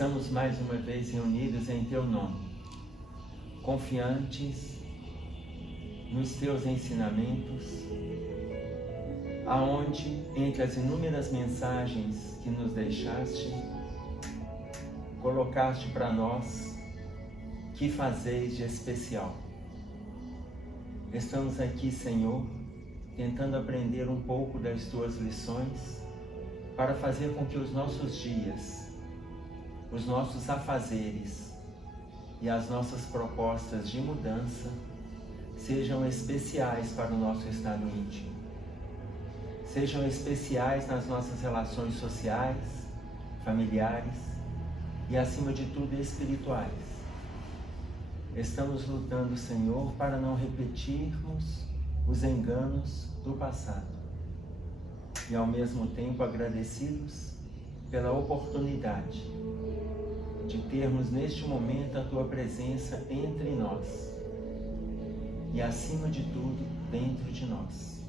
Estamos mais uma vez reunidos em Teu nome, confiantes nos Teus ensinamentos, aonde, entre as inúmeras mensagens que nos deixaste, colocaste para nós que fazeis de especial. Estamos aqui, Senhor, tentando aprender um pouco das Tuas lições para fazer com que os nossos dias, os nossos afazeres e as nossas propostas de mudança sejam especiais para o nosso estado íntimo. Sejam especiais nas nossas relações sociais, familiares e, acima de tudo, espirituais. Estamos lutando, Senhor, para não repetirmos os enganos do passado e, ao mesmo tempo, agradecidos pela oportunidade de termos neste momento a Tua presença entre nós e, acima de tudo, dentro de nós.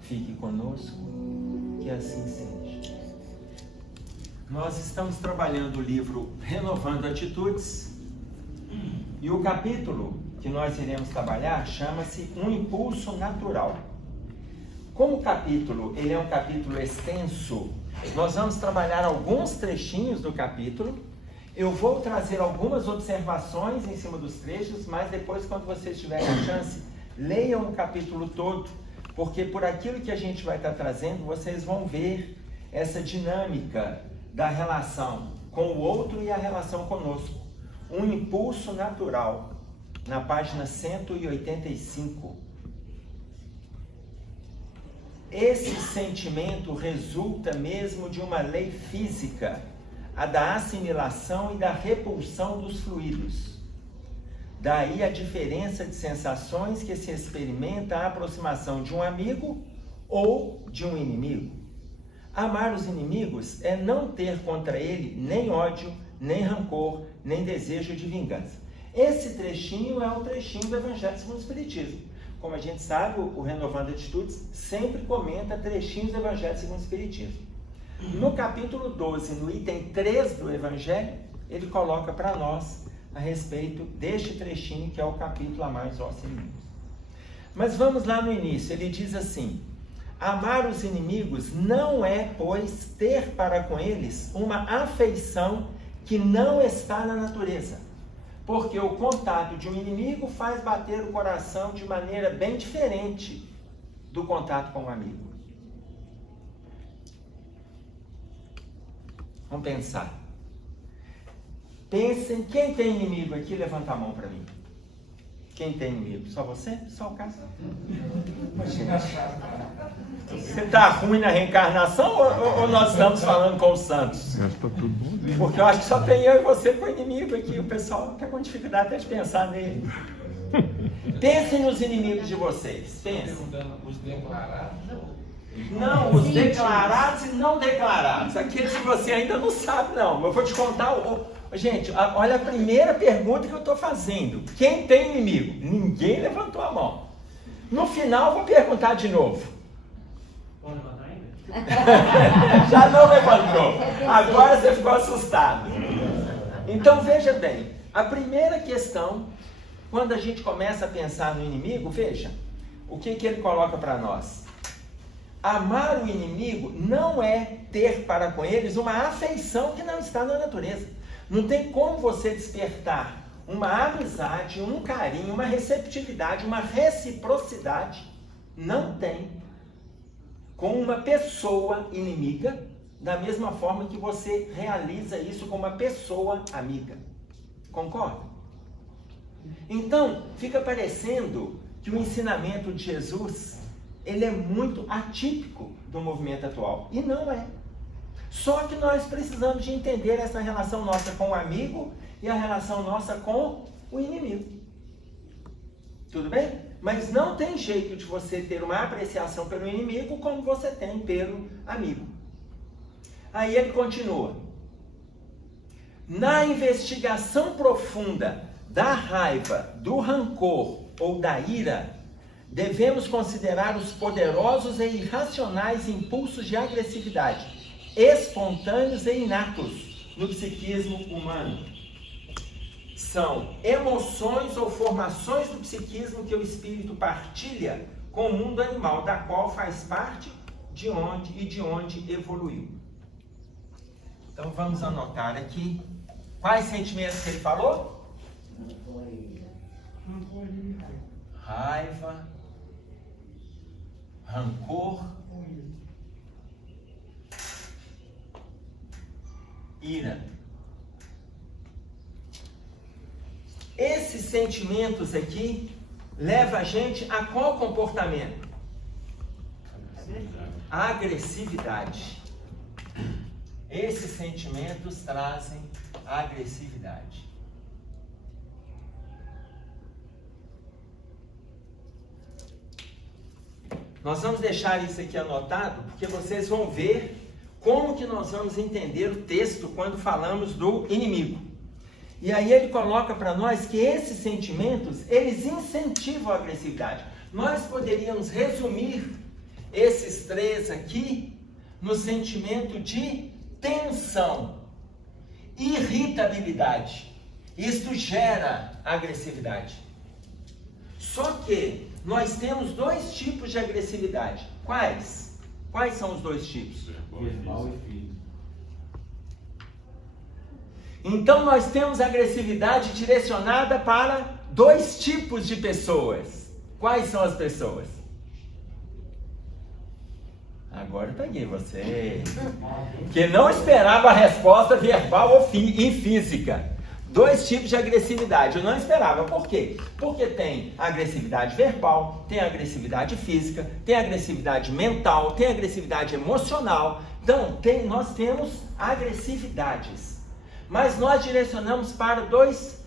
Fique conosco, que assim seja. Nós estamos trabalhando o livro Renovando Atitudes e o capítulo que nós iremos trabalhar chama-se Um Impulso Natural. Como o capítulo ele é um capítulo extenso, nós vamos trabalhar alguns trechinhos do capítulo. Eu vou trazer algumas observações em cima dos trechos, mas depois, quando vocês tiverem a chance, leiam o capítulo todo, porque por aquilo que a gente vai estar trazendo, vocês vão ver essa dinâmica da relação com o outro e a relação conosco. Um impulso natural, na página 185. Esse sentimento resulta mesmo de uma lei física, a da assimilação e da repulsão dos fluidos. Daí a diferença de sensações que se experimenta a aproximação de um amigo ou de um inimigo. Amar os inimigos é não ter contra ele nem ódio, nem rancor, nem desejo de vingança. Esse trechinho é um trechinho do Evangelho segundo o Espiritismo. Como a gente sabe, o Renovando Atitudes sempre comenta trechinhos do Evangelho segundo o Espiritismo. No capítulo 12, no item 3 do Evangelho, ele coloca para nós a respeito deste trechinho, que é o capítulo Amar os vossos inimigos. Mas vamos lá no início, ele diz assim: amar os inimigos não é, pois, ter para com eles uma afeição que não está na natureza, porque o contato de um inimigo faz bater o coração de maneira bem diferente do contato com um amigo. Vamos pensar. Pensem, quem tem inimigo aqui, levanta a mão para mim. Quem tem inimigo? Só você? Só o caso? Você está ruim na reencarnação ou nós estamos falando com os santos? Porque eu acho que só tem eu e você com inimigo aqui. O pessoal está com dificuldade até de pensar nele. Pensem nos inimigos de vocês. Pensem. Os declarados? Não, os declarados e não declarados. Aqueles que você ainda não sabe, não. Eu vou te contar. Gente, olha a primeira pergunta que eu estou fazendo. Quem tem inimigo? Ninguém levantou a mão. No final, eu vou perguntar de novo. Vamos levantar ainda? Já não levantou. Agora você ficou assustado. Então, veja bem. A primeira questão, quando a gente começa a pensar no inimigo, veja. O que ele coloca para nós? Amar o inimigo não é ter para com eles uma afeição que não está na natureza. Não tem como você despertar uma amizade, um carinho, uma receptividade, uma reciprocidade. Não tem. Com uma pessoa inimiga, da mesma forma que você realiza isso com uma pessoa amiga. Concorda? Então, fica parecendo que o ensinamento de Jesus, ele é muito atípico do movimento atual. E não é. Só que nós precisamos de entender essa relação nossa com o amigo e a relação nossa com o inimigo. Tudo bem? Mas não tem jeito de você ter uma apreciação pelo inimigo como você tem pelo amigo. Aí ele continua. Na investigação profunda da raiva, do rancor ou da ira, devemos considerar os poderosos e irracionais impulsos de agressividade, espontâneos e inatos, no psiquismo humano. São emoções ou formações do psiquismo que o espírito partilha com o mundo animal, da qual faz parte de onde evoluiu. Então vamos anotar aqui. Quais sentimentos que ele falou? Raiva, rancor, ira. Esses sentimentos aqui levam a gente a qual comportamento? Agressividade. Esses sentimentos trazem agressividade. Nós vamos deixar isso aqui anotado, porque vocês vão ver como que nós vamos entender o texto quando falamos do inimigo. E aí ele coloca para nós que esses sentimentos, eles incentivam a agressividade. Nós poderíamos resumir esses três aqui no sentimento de tensão, irritabilidade. Isto gera agressividade. Só que nós temos dois tipos de agressividade. Quais? Quais são os dois tipos? Verbal e físico. Então nós temos agressividade direcionada para dois tipos de pessoas. Quais são as pessoas? Agora eu peguei você, que não esperava a resposta verbal e física. Dois tipos de agressividade, eu não esperava. Por quê? Porque tem agressividade verbal, tem agressividade física, tem agressividade mental, tem agressividade emocional. Então, nós temos agressividades. Mas nós direcionamos para dois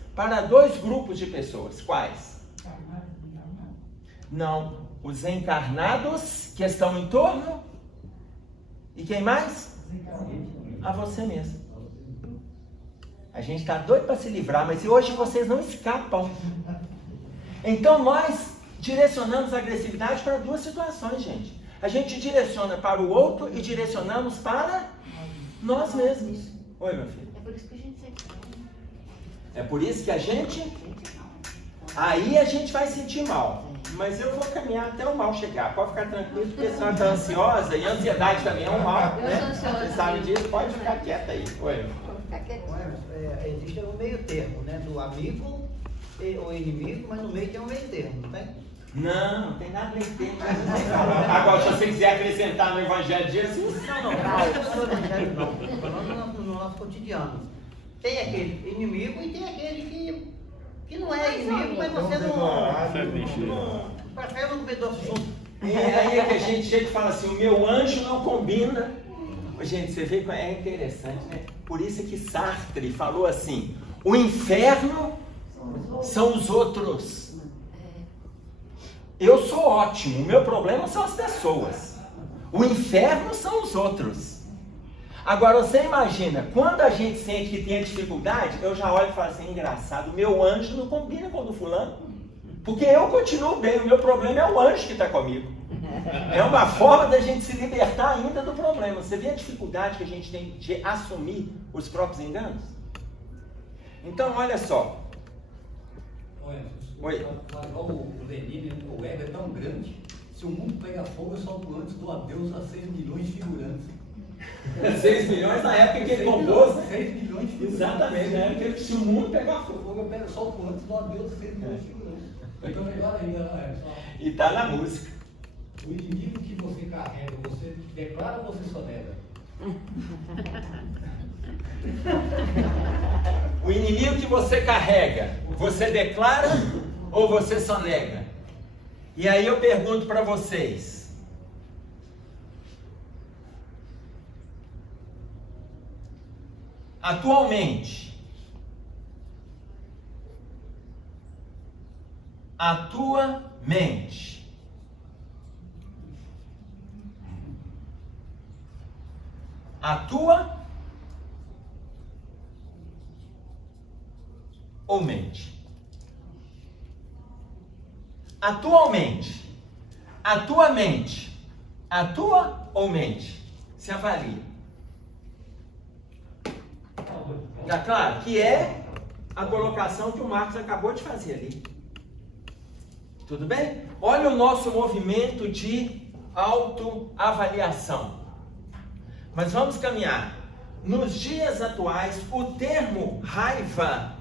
grupos de pessoas. Quais? Não, os encarnados que estão em torno. E quem mais? A você mesmo. A gente está doido para se livrar, mas hoje vocês não escapam. Então nós direcionamos a agressividade para duas situações, gente. A gente direciona para o outro e direcionamos para nós mesmos. Oi, meu filho. É por isso que a gente sente mal. É por isso que a gente... Aí a gente vai sentir mal. Mas eu vou caminhar até o mal chegar. Pode ficar tranquilo, porque a senhora está ansiosa e a ansiedade também é um mal. Eu Né? sou ansiosa. Você sabe disso? Pode ficar quieta aí. Oi. Vou ficar quietinha. Existe um meio termo, né? Do amigo e o inimigo, mas no meio tem um meio termo, não tem? Não tem nada nem tempo. Agora, se você quiser acrescentar no Evangelho de Jesus. Não, não sou evangelho não. Estou falando no nosso cotidiano. Tem aquele inimigo e tem aquele que não é inimigo, mas você não prefere não ver do assunto. E aí é que a gente chega e fala assim, o meu anjo não combina. Gente, você vê que é interessante, né? Por isso que Sartre falou assim, o inferno são os outros. Eu sou ótimo, o meu problema são as pessoas. O inferno são os outros. Agora você imagina, quando a gente sente que tem dificuldade, eu já olho e falo assim, engraçado, o meu anjo não combina com o do fulano. Porque eu continuo bem, o meu problema é o anjo que está comigo. É uma forma da gente se libertar ainda do problema. Você vê a dificuldade que a gente tem de assumir os próprios enganos? Então, olha só. Oi. Igual o Lenin, o ego é tão grande, se o mundo pega fogo, eu solto antes do adeus a 6 milhões de figurantes. 6 milhões na época que ele compôs, né? 6 milhões de figurantes. Exatamente, na época que se o mundo pegar fogo. Eu solto antes do adeus a 6 milhões de figurantes. Então melhor ainda, né? E tá na música. O inimigo que você carrega, você declara ou você só nega? O inimigo que você carrega, você declara ou você só nega? E aí eu pergunto para vocês. Atualmente, a tua mente atua ou mente? Atualmente, a tua mente atua ou mente? Se avalie. Tá claro? Que é a colocação que o Marcos acabou de fazer ali. Tudo bem? Olha o nosso movimento de autoavaliação. Mas vamos caminhar. Nos dias atuais, o termo raiva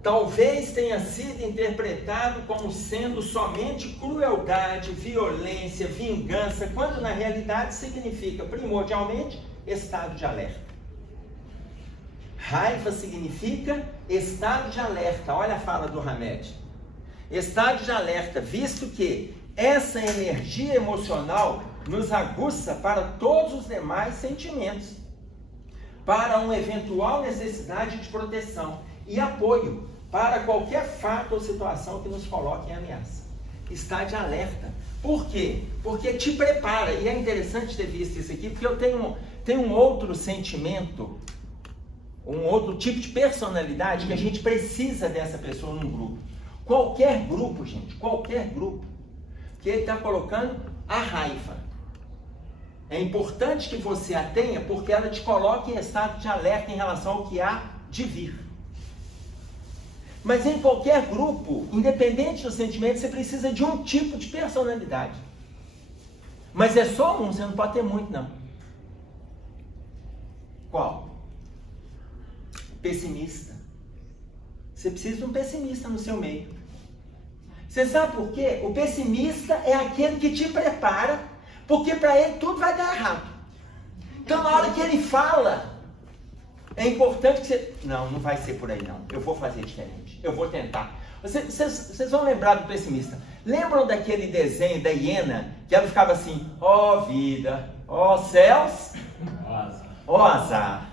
talvez tenha sido interpretado como sendo somente crueldade, violência, vingança, quando na realidade significa primordialmente estado de alerta. Raiva significa estado de alerta. Olha a fala do Hamed. Estado de alerta, visto que essa energia emocional nos aguça para todos os demais sentimentos, para uma eventual necessidade de proteção e apoio para qualquer fato ou situação que nos coloque em ameaça. Está de alerta. Por quê? Porque te prepara. E é interessante ter visto isso aqui, porque eu tenho um outro sentimento, um outro tipo de personalidade que a gente precisa dessa pessoa num grupo. Qualquer grupo, gente, qualquer grupo, que ele está colocando a raiva. É importante que você a tenha, porque ela te coloca em estado de alerta em relação ao que há de vir. Mas em qualquer grupo, independente do sentimento, você precisa de um tipo de personalidade. Mas é só um, você não pode ter muito, não. Qual? Pessimista. Você precisa de um pessimista no seu meio. Você sabe por quê? O pessimista é aquele que te prepara, porque para ele tudo vai dar errado. Então na hora que ele fala, é importante que você... Não vai ser por aí não. Eu vou fazer diferente. Eu vou tentar. Vocês vão lembrar do pessimista. Lembram daquele desenho da hiena? Que ela ficava assim, ó vida, ó céus, ó azar.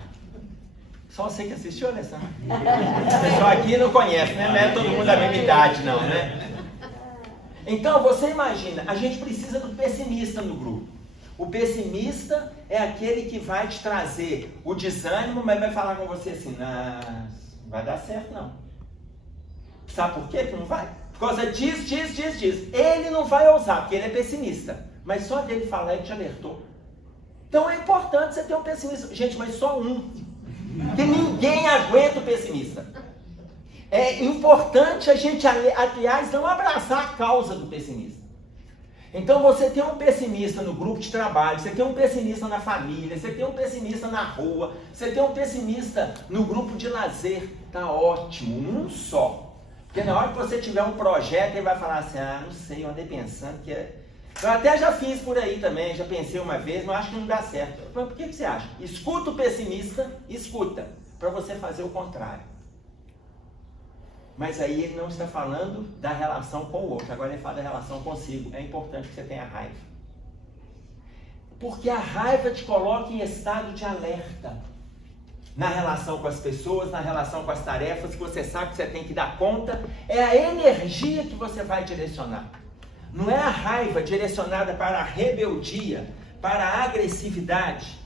Só você que assistiu, Alessandro? O pessoal aqui não conhece, né? Não é todo mundo da mesma idade, não, né? Então, você imagina, a gente precisa do pessimista no grupo. O pessimista é aquele que vai te trazer o desânimo, mas vai falar com você assim, não vai dar certo, não. Sabe por quê que não vai? Por causa disso. Ele não vai ousar, porque ele é pessimista. Mas só dele falar, ele te alertou. Então é importante você ter um pessimista. Gente, mas só um. Porque ninguém aguenta o pessimista. É importante a gente, aliás, não abraçar a causa do pessimista. Então você tem um pessimista no grupo de trabalho, você tem um pessimista na família, você tem um pessimista na rua, você tem um pessimista no grupo de lazer. Tá ótimo, um só. Porque na hora que você tiver um projeto, ele vai falar assim, não sei, eu andei pensando que é... Eu até já fiz por aí também, já pensei uma vez, mas acho que não dá certo. Mas por que você acha? Escuta o pessimista, escuta, para você fazer o contrário. Mas aí ele não está falando da relação com o outro, agora ele fala da relação consigo. É importante que você tenha raiva. Porque a raiva te coloca em estado de alerta. Na relação com as pessoas, na relação com as tarefas que você sabe que você tem que dar conta. É a energia que você vai direcionar. Não é a raiva direcionada para a rebeldia, para a agressividade,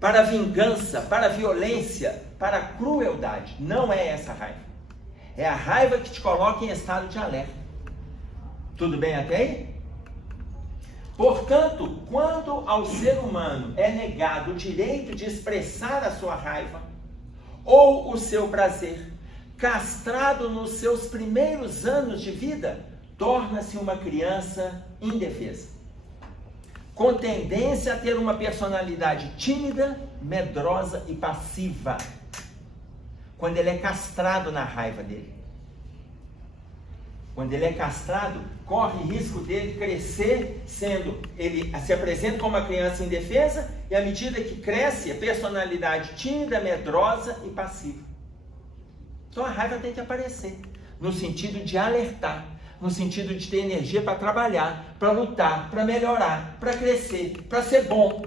para a vingança, para a violência, para a crueldade. Não é essa raiva. É a raiva que te coloca em estado de alerta. Tudo bem até aí? Portanto, quando ao ser humano é negado o direito de expressar a sua raiva ou o seu prazer, castrado nos seus primeiros anos de vida, torna-se uma criança indefesa, com tendência a ter uma personalidade tímida, medrosa e passiva, quando ele é castrado na raiva dele. Quando ele é castrado, corre risco dele crescer ele se apresenta como uma criança indefesa e à medida que cresce, a personalidade tímida, medrosa e passiva. Então a raiva tem que aparecer, no sentido de alertar, no sentido de ter energia para trabalhar, para lutar, para melhorar, para crescer, para ser bom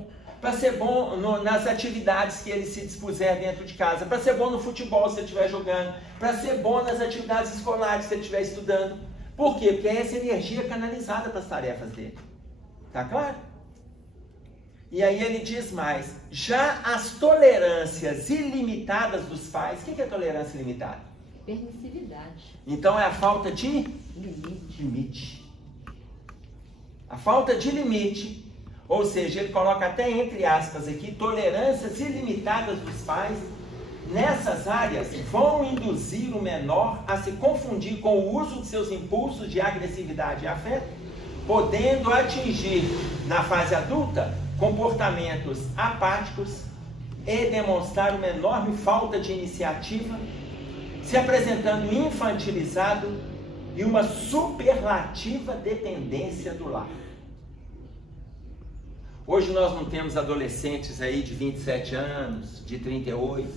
nas atividades que ele se dispuser dentro de casa, para ser bom no futebol se ele estiver jogando, para ser bom nas atividades escolares se ele estiver estudando. Por quê? Porque é essa energia canalizada para as tarefas dele. Tá claro? E aí ele diz mais, já as tolerâncias ilimitadas dos pais, o que é tolerância ilimitada? Permissividade. Então é a falta de limite. A falta de limite, Ou seja, ele coloca até entre aspas aqui, tolerâncias ilimitadas dos pais nessas áreas vão induzir o menor a se confundir com o uso de seus impulsos de agressividade e afeto, podendo atingir, na fase adulta, comportamentos apáticos e demonstrar uma enorme falta de iniciativa, se apresentando infantilizado e uma superlativa dependência do lar. Hoje nós não temos adolescentes aí de 27 anos, de 38,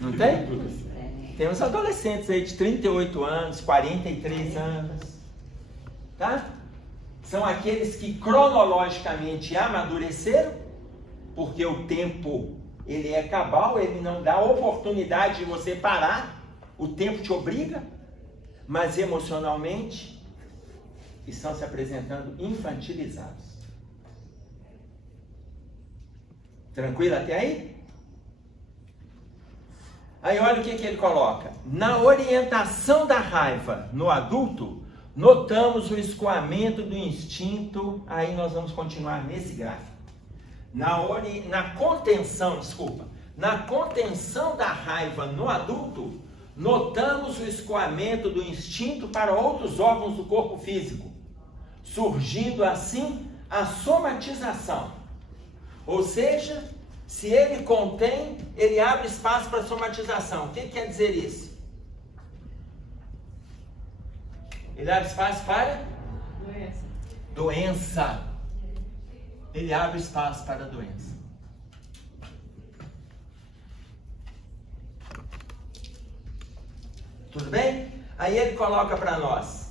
não tem? Temos adolescentes aí de 38 anos, 43 anos, tá? São aqueles que cronologicamente amadureceram, porque o tempo, ele é cabal, ele não dá oportunidade de você parar, o tempo te obriga, mas emocionalmente estão se apresentando infantilizados. Tranquilo até aí? Aí olha o que ele coloca. Na orientação da raiva no adulto, notamos o escoamento do instinto. Aí nós vamos continuar nesse gráfico. Na contenção da raiva no adulto, notamos o escoamento do instinto para outros órgãos do corpo físico, surgindo assim a somatização. Ou seja, se ele contém, ele abre espaço para somatização. O que quer dizer isso? Ele abre espaço para? Doença. Ele abre espaço para a doença. Tudo bem? Aí ele coloca para nós.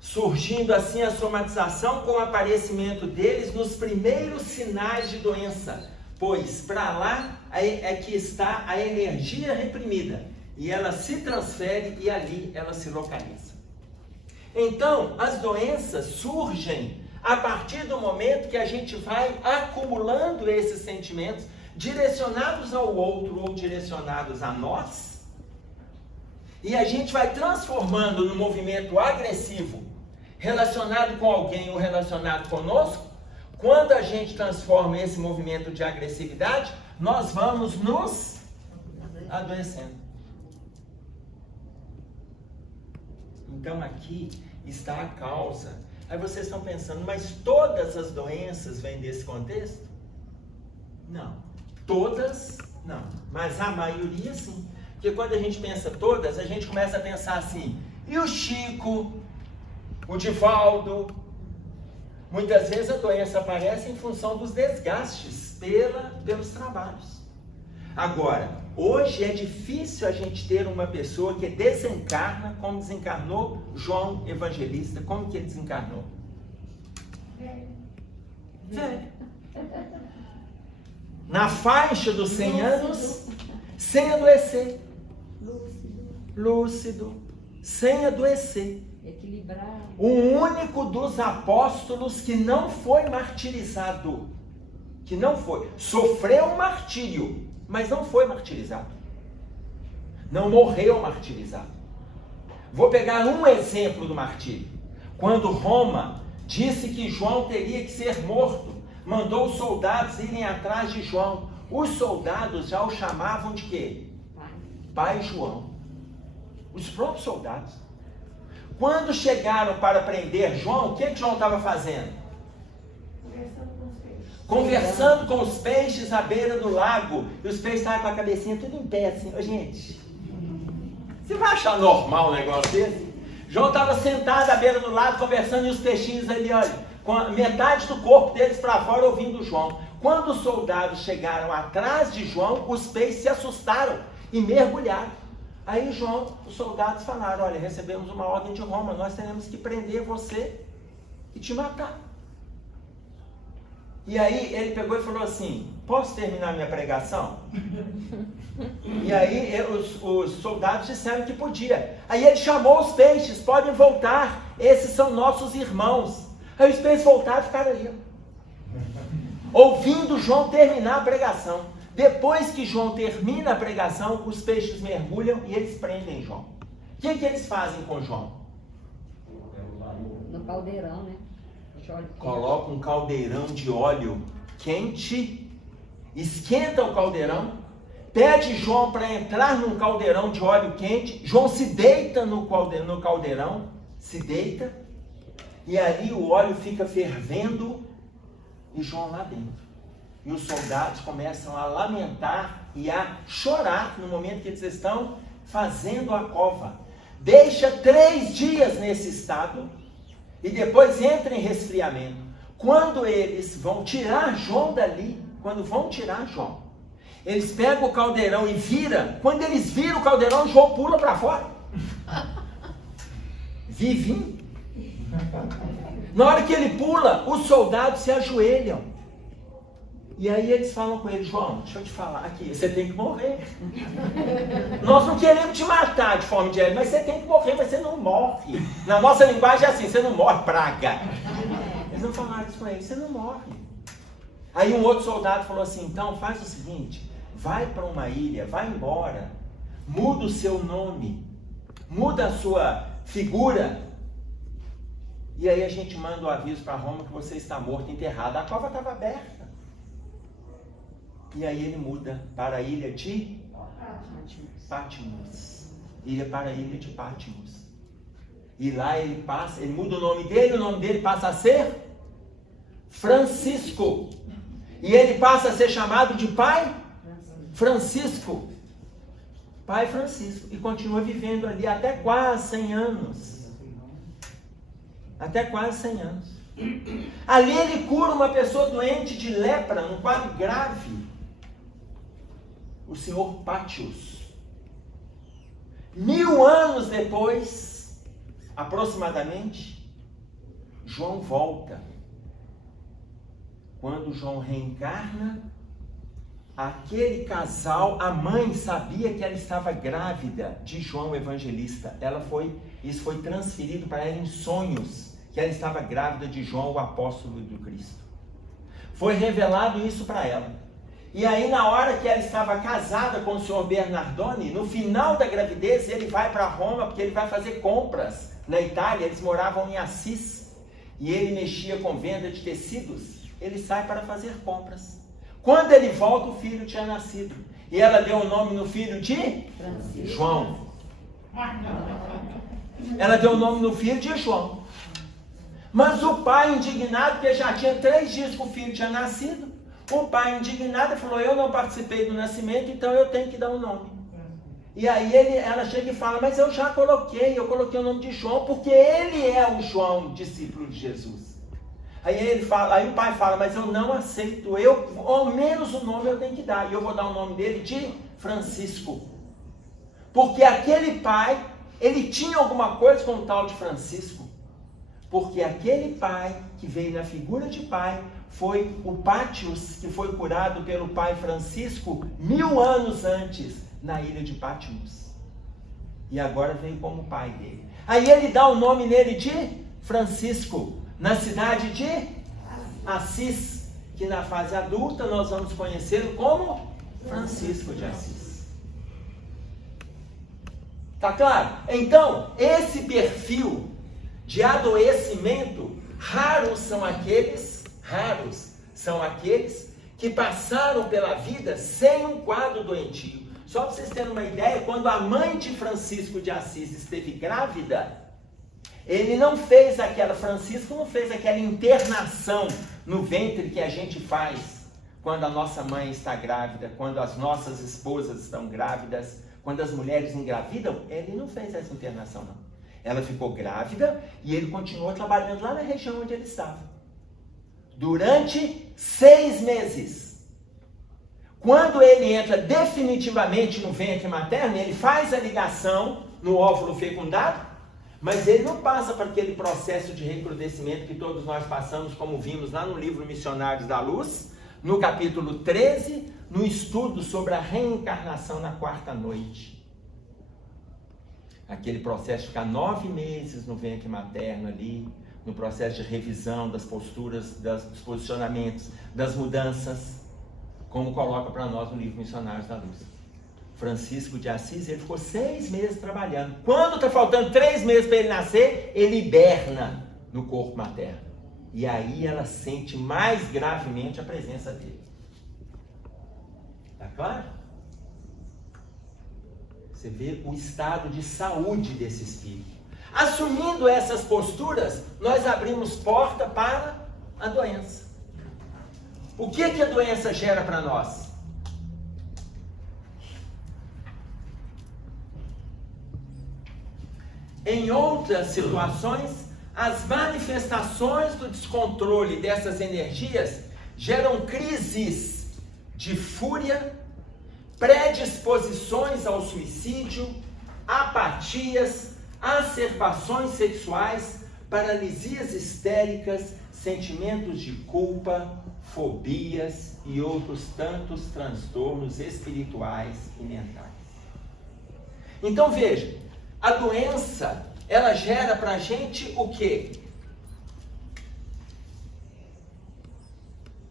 Surgindo assim a somatização com o aparecimento deles nos primeiros sinais de doença, pois para lá é que está a energia reprimida, e ela se transfere e ali ela se localiza. Então, as doenças surgem a partir do momento que a gente vai acumulando esses sentimentos direcionados ao outro ou direcionados a nós, e a gente vai transformando no movimento agressivo relacionado com alguém ou relacionado conosco. Quando a gente transforma esse movimento de agressividade, nós vamos nos adoecendo. Então aqui está a causa. Aí vocês estão pensando, mas todas as doenças vêm desse contexto? Não. Todas, não. Mas a maioria, sim. Porque quando a gente pensa todas, a gente começa a pensar assim, e o Chico, o Divaldo? Muitas vezes a doença aparece em função dos desgastes pelos trabalhos. Agora, hoje é difícil a gente ter uma pessoa que desencarna como desencarnou João Evangelista. Como que ele desencarnou? Velho. Na faixa dos 100 anos, sem adoecer. Lúcido. Sem adoecer. Equilibrado. O único dos apóstolos que não foi martirizado. Que não foi. Sofreu um martírio, mas não foi martirizado. Não morreu martirizado. Vou pegar um exemplo do martírio. Quando Roma disse que João teria que ser morto, mandou os soldados irem atrás de João. Os soldados já o chamavam de quê? Pai João. Os próprios soldados. Quando chegaram para prender João, o que João estava fazendo? Conversando com os peixes à beira do lago. E os peixes estavam com a cabecinha tudo em pé assim. Ô, gente, você vai achar normal um negócio desse? João estava sentado à beira do lago conversando e os peixinhos ali, olha, com a metade do corpo deles para fora ouvindo João. Quando os soldados chegaram atrás de João, os peixes se assustaram e mergulharam. Aí João, os soldados falaram, olha, recebemos uma ordem de Roma, nós teremos que prender você e te matar. E aí ele pegou e falou assim, posso terminar minha pregação? E aí os soldados disseram que podia. Aí ele chamou os peixes, podem voltar, esses são nossos irmãos. Aí os peixes voltaram e ficaram ali, ouvindo João terminar a pregação. Depois que João termina a pregação, os peixes mergulham e eles prendem João. O que eles fazem com João? caldeirão, né? De óleo quente. Coloca um caldeirão de óleo quente, esquenta o caldeirão, pede João para entrar num caldeirão de óleo quente. João se deita no caldeirão, se deita, e ali o óleo fica fervendo e João lá dentro. E os soldados começam a lamentar e a chorar no momento que eles estão fazendo a cova. Deixa 3 dias nesse estado e depois entra em resfriamento. Quando eles vão tirar João dali, eles pegam o caldeirão e viram. Quando eles viram o caldeirão, João pula para fora. Vivinho. Na hora que ele pula, os soldados se ajoelham. E aí eles falam com ele: João, deixa eu te falar aqui, você tem que morrer. Nós não queremos te matar de forma direta, mas você tem que morrer, mas você não morre. Na nossa linguagem é assim: você não morre, praga. Eles não falaram isso com ele: você não morre. Aí um outro soldado falou assim: então faz o seguinte, vai para uma ilha, vai embora, muda o seu nome, muda a sua figura, e aí a gente manda o aviso para Roma que você está morto, enterrado. A cova estava aberta. E aí ele muda para a ilha de Patmos. Ilha para a ilha de Patmos. E lá ele muda o nome dele passa a ser Francisco. E ele passa a ser chamado de Pai Francisco. Pai Francisco. E continua vivendo ali até quase 100 anos. Até quase 100 anos. Ali ele cura uma pessoa doente de lepra, num quadro grave. O senhor Pátios. 1000 anos depois, aproximadamente, João volta. Quando João reencarna, aquele casal, a mãe sabia que ela estava grávida de João Evangelista. Isso foi transferido para ela em sonhos, que ela estava grávida de João, o apóstolo do Cristo. Foi revelado isso para ela. E aí, na hora que ela estava casada com o senhor Bernardoni, no final da gravidez, ele vai para Roma, porque ele vai fazer compras na Itália. Eles moravam em Assis, e ele mexia com venda de tecidos. Ele sai para fazer compras. Quando ele volta, o filho tinha nascido. E ela deu o nome no filho de Francisco. João. Ela deu o nome no filho de João. Mas o pai, indignado, porque já tinha 3 dias que o filho tinha nascido, o pai, indignado, falou: eu não participei do nascimento, então eu tenho que dar um nome. E aí ela chega e fala: mas eu já coloquei o nome de João, porque ele é o João, discípulo de Jesus. Aí o pai fala: mas eu não aceito, ao menos o nome eu tenho que dar, e eu vou dar o nome dele de Francisco. Porque aquele pai, ele tinha alguma coisa com o tal de Francisco. Porque aquele pai, que veio na figura de pai, foi o Pátios, que foi curado pelo pai Francisco 1000 anos antes, na ilha de Patmos. E agora veio como pai dele. Aí ele dá o nome nele de Francisco, na cidade de Assis, que na fase adulta nós vamos conhecê-lo como Francisco de Assis. Tá claro? Então, esse perfil de adoecimento, raros são aqueles que passaram pela vida sem um quadro doentio. Só para vocês terem uma ideia, quando a mãe de Francisco de Assis esteve grávida, Francisco não fez aquela internação no ventre que a gente faz quando a nossa mãe está grávida, quando as nossas esposas estão grávidas, quando as mulheres engravidam. Ele não fez essa internação, não. Ela ficou grávida e ele continuou trabalhando lá na região onde ele estava. Durante 6 meses. Quando ele entra definitivamente no ventre materno, ele faz a ligação no óvulo fecundado, mas ele não passa por aquele processo de recrudescimento que todos nós passamos, como vimos lá no livro Missionários da Luz, no capítulo 13, no estudo sobre a reencarnação na 4ª noite. Aquele processo de ficar 9 meses no ventre materno ali, no processo de revisão das posturas, dos posicionamentos, das mudanças, como coloca para nós no livro Missionários da Luz. Francisco de Assis, ele ficou 6 meses trabalhando. Quando está faltando 3 meses para ele nascer, ele hiberna no corpo materno. E aí ela sente mais gravemente a presença dele. Tá claro? Você vê o estado de saúde desse espírito. Assumindo essas posturas, nós abrimos porta para a doença. O que a doença gera para nós? Em outras situações, as manifestações do descontrole dessas energias geram crises de fúria, predisposições ao suicídio, apatias, acerbações sexuais, paralisias histéricas, sentimentos de culpa, fobias e outros tantos transtornos espirituais e mentais. Então veja, a doença, ela gera pra gente o quê?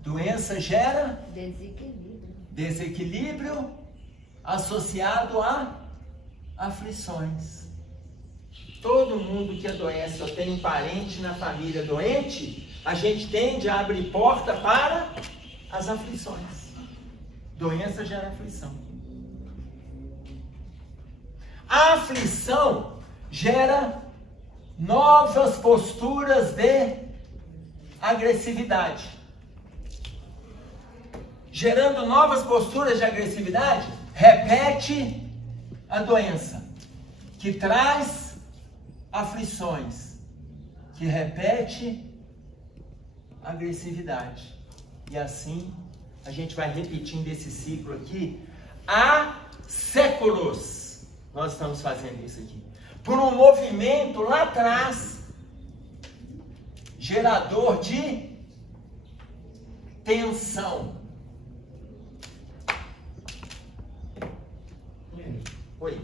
Doença gera desequilíbrio associado a aflições. Todo mundo que adoece ou tem um parente na família doente, a gente tende a abrir porta para as aflições. Doença gera aflição. A aflição gera novas posturas de agressividade. Gerando novas posturas de agressividade, repete a doença, que traz aflições, que repete agressividade. E assim a gente vai repetindo esse ciclo aqui há séculos. Nós estamos fazendo isso aqui por um movimento lá atrás, gerador de tensão. Oi.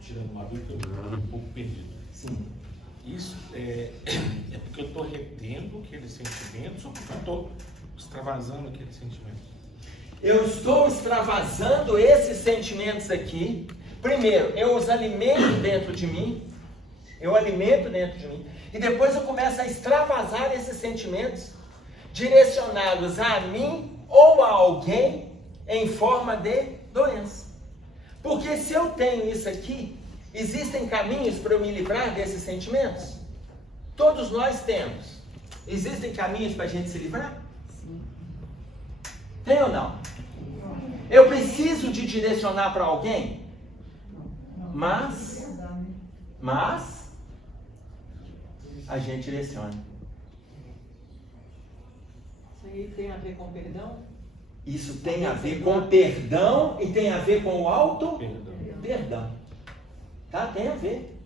Tirando uma dúvida, eu estou um pouco perdido. Sim. Isso é porque eu estou retendo aqueles sentimentos ou porque eu estou extravasando aqueles sentimentos? Eu estou extravasando esses sentimentos aqui. Primeiro, eu os alimento dentro de mim. E depois eu começo a extravasar esses sentimentos direcionados a mim ou a alguém em forma de doença. Porque se eu tenho isso aqui, existem caminhos para eu me livrar desses sentimentos? Todos nós temos. Existem caminhos para a gente se livrar? Sim. Tem ou não? Eu preciso de direcionar para alguém? Mas a gente direciona. Isso aí tem a ver com perdão? Isso tem a ver com perdão e tem a ver com o perdão. Tá? Tem a ver.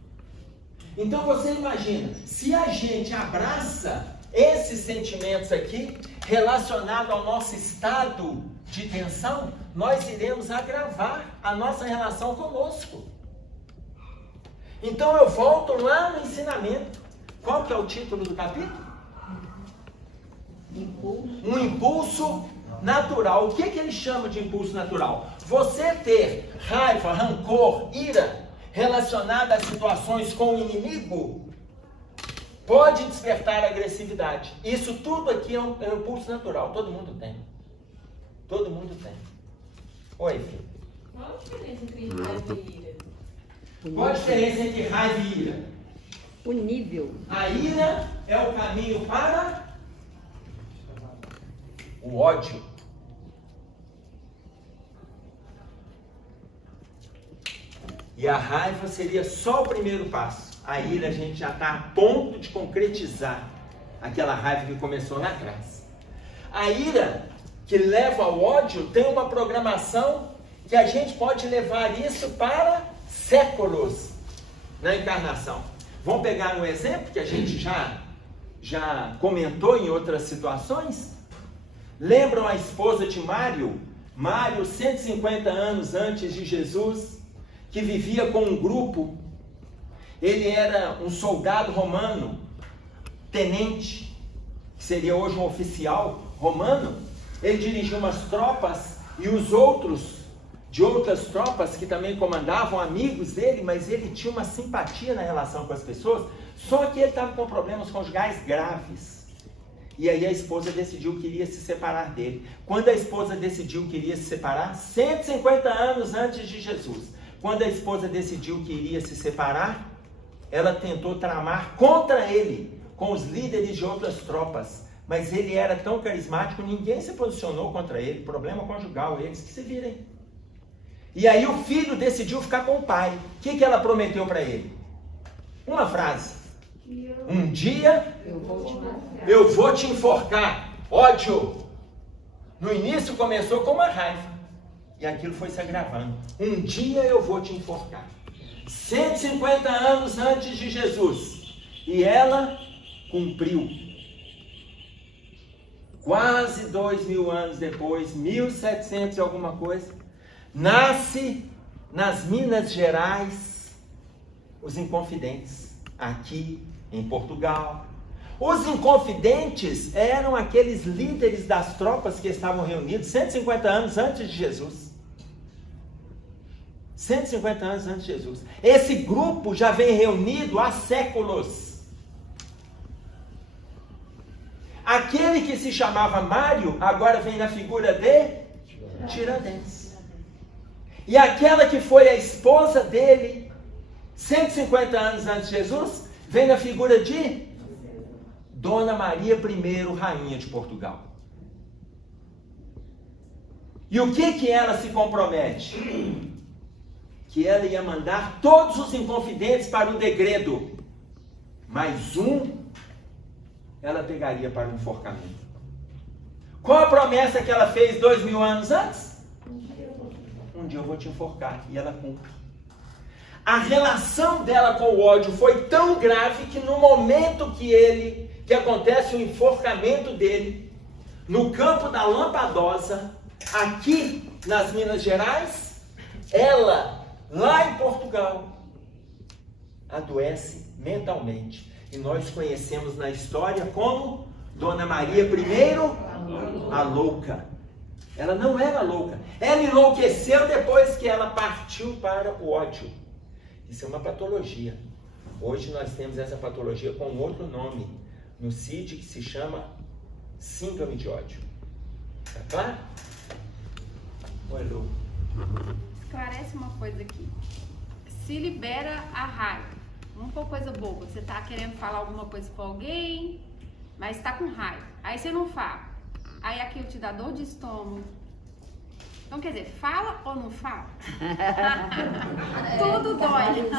Então você imagina, se a gente abraça esses sentimentos aqui, relacionado ao nosso estado de tensão, nós iremos agravar a nossa relação conosco. Então eu volto lá no ensinamento. Qual que é o título do capítulo? Um impulso natural. O que ele chama de impulso natural? Você ter raiva, rancor, ira relacionada a situações com o inimigo pode despertar agressividade. Isso tudo aqui é um impulso natural. Todo mundo tem. Todo mundo tem. Oi, filho. Qual a diferença entre raiva e ira? Qual a diferença entre raiva e ira? O nível. A ira é o caminho para o ódio. E a raiva seria só o primeiro passo. A ira a gente já está a ponto de concretizar aquela raiva que começou lá atrás. A ira que leva ao ódio tem uma programação que a gente pode levar isso para séculos na encarnação. Vamos pegar um exemplo que a gente já comentou em outras situações? Lembram a esposa de Mário? Mário, 150 anos antes de Jesus, que vivia com um grupo. Ele era um soldado romano, tenente, que seria hoje um oficial romano. Ele dirigiu umas tropas e os outros de outras tropas que também comandavam, amigos dele, mas ele tinha uma simpatia na relação com as pessoas, Só que ele estava com problemas conjugais graves. E aí a esposa decidiu que iria se separar dele. Quando a esposa decidiu que iria se separar, 150 anos antes de Jesus, quando a esposa decidiu que iria se separar, ela tentou tramar contra ele, com os líderes de outras tropas. Mas ele era tão carismático, ninguém se posicionou contra ele. Problema conjugal, eles que se virem. E aí o filho decidiu ficar com o pai. O que ela prometeu para ele? Uma frase. Um dia eu vou te enforcar. Ódio. No início começou com uma raiva. E aquilo foi se agravando. Um dia eu vou te enforcar. 150 anos antes de Jesus. E ela cumpriu. Quase 2000 anos depois, 1700 e alguma coisa, nasce nas Minas Gerais os Inconfidentes, aqui em Portugal. Os Inconfidentes eram aqueles líderes das tropas que estavam reunidos 150 anos antes de Jesus. 150 anos antes de Jesus. Esse grupo já vem reunido há séculos. Aquele que se chamava Mário, agora vem na figura de Tiradentes. E aquela que foi a esposa dele, 150 anos antes de Jesus, vem na figura de Dona Maria I, rainha de Portugal. E o que ela se compromete? Que ela ia mandar todos os Inconfidentes para o degredo. Mais um ela pegaria para o enforcamento. Qual a promessa que ela fez 2000 anos antes? Um dia eu vou te enforcar. E ela cumpre. A relação dela com o ódio foi tão grave que no momento que acontece o enforcamento dele, no campo da Lampadosa, aqui nas Minas Gerais, ela, lá em Portugal, adoece mentalmente. E nós conhecemos na história como Dona Maria I, a louca. Ela não era louca. Ela enlouqueceu depois que ela partiu para o ódio. Isso é uma patologia. Hoje nós temos essa patologia com outro nome no CID, que se chama síndrome de ódio. Tá claro? Oi, Lu. Esclarece uma coisa aqui. Se libera a raiva. Não for coisa boba. Você tá querendo falar alguma coisa com alguém, mas tá com raiva. Aí você não fala. Aí aquilo te dá dor de estômago. Então, quer dizer, fala ou não fala? Tudo dói.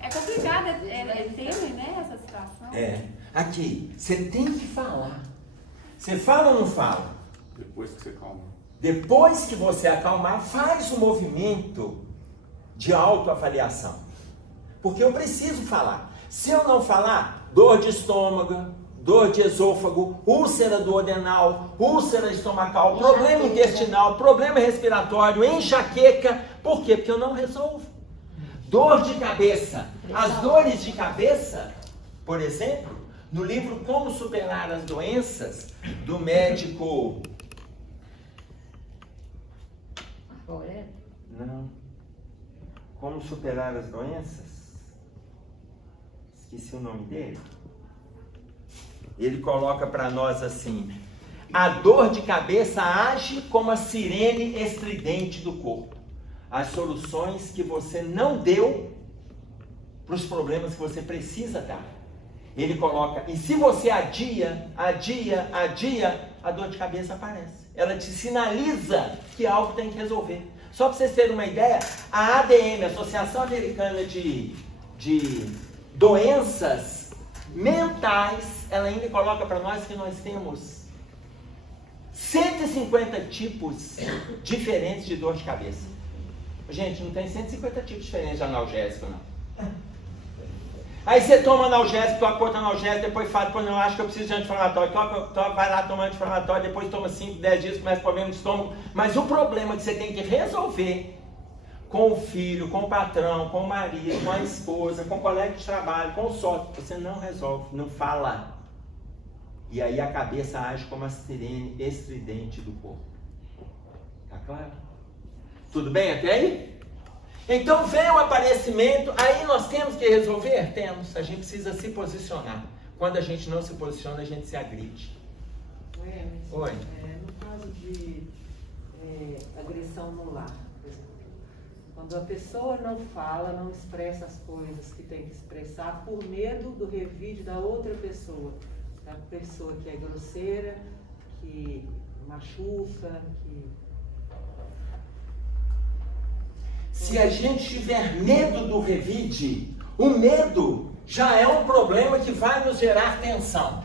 É complicado, é tênue, né, essa situação. Aqui, você tem que falar. Você fala ou não fala? Depois que você calma. Depois que você acalmar, faz o movimento de autoavaliação. Porque eu preciso falar. Se eu não falar, dor de estômago, dor de esôfago, úlcera duodenal, úlcera estomacal, problema intestinal, problema respiratório, enxaqueca. Por quê? Porque eu não resolvo. Dor de cabeça. As dores de cabeça, por exemplo, no livro Como Superar as Doenças, do médico... Não. Como Superar as Doenças? Esqueci o nome dele. Ele coloca para nós assim: a dor de cabeça age como a sirene estridente do corpo. As soluções que você não deu para os problemas que você precisa dar. Ele coloca, e se você adia, a dor de cabeça aparece. Ela te sinaliza que algo tem que resolver. Só para vocês terem uma ideia, a ADM, Associação Americana de Doenças Mentais, ela ainda coloca para nós que nós temos 150 tipos diferentes de dor de cabeça. Gente, não tem 150 tipos diferentes de analgésico, não. Aí você toma analgésico, toca outro analgésico, depois fala, pô, não, acho que eu preciso de anti-inflamatório, vai lá tomar anti-inflamatório, depois toma 5, 10 dias, começa problema de estômago. Mas o problema é que você tem que resolver com o filho, com o patrão, com o marido, com a esposa, com o colega de trabalho, com o sócio. Você não resolve, não fala. E aí a cabeça age como a sirene estridente do corpo. Tá claro? Tudo bem até aí? Então vem o aparecimento, aí nós temos que resolver? Temos, a gente precisa se posicionar. Quando a gente não se posiciona, a gente se agride. Oi. No caso de agressão no lar, por exemplo, quando a pessoa não fala, não expressa as coisas que tem que expressar por medo do revide da outra pessoa, da pessoa que é grosseira, que machuca, que... Se a gente tiver medo do revide, o medo já é um problema que vai nos gerar tensão.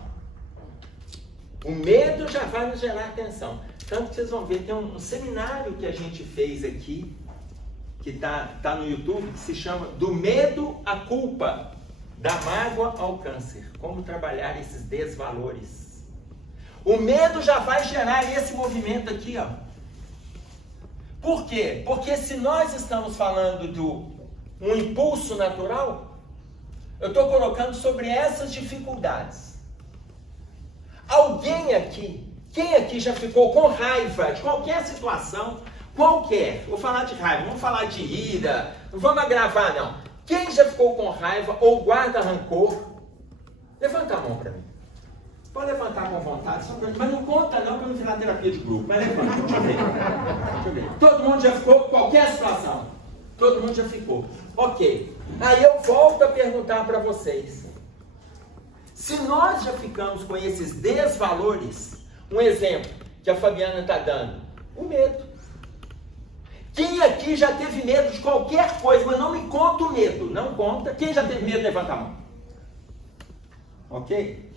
O medo já vai nos gerar tensão. Tanto que vocês vão ver, tem um seminário que a gente fez aqui, que tá no YouTube, que se chama Do Medo à Culpa, da Mágoa ao Câncer. Como trabalhar esses desvalores. O medo já vai gerar esse movimento aqui, ó. Por quê? Porque se nós estamos falando do um impulso natural, eu estou colocando sobre essas dificuldades. Alguém aqui, quem aqui já ficou com raiva de qualquer situação, qualquer, vou falar de raiva, não vou falar de ira, não vamos agravar não. Quem já ficou com raiva ou guarda rancor, levanta a mão para mim. Pode levantar com vontade, mas não conta não para não virar terapia de grupo. Mas levanta, deixa eu ver. Todo mundo já ficou com qualquer situação. Todo mundo já ficou. Ok. Aí eu volto a perguntar para vocês. Se nós já ficamos com esses desvalores, um exemplo que a Fabiana está dando, o medo. Quem aqui já teve medo de qualquer coisa, mas não me conta o medo? Não conta. Quem já teve medo, levanta a mão. Ok?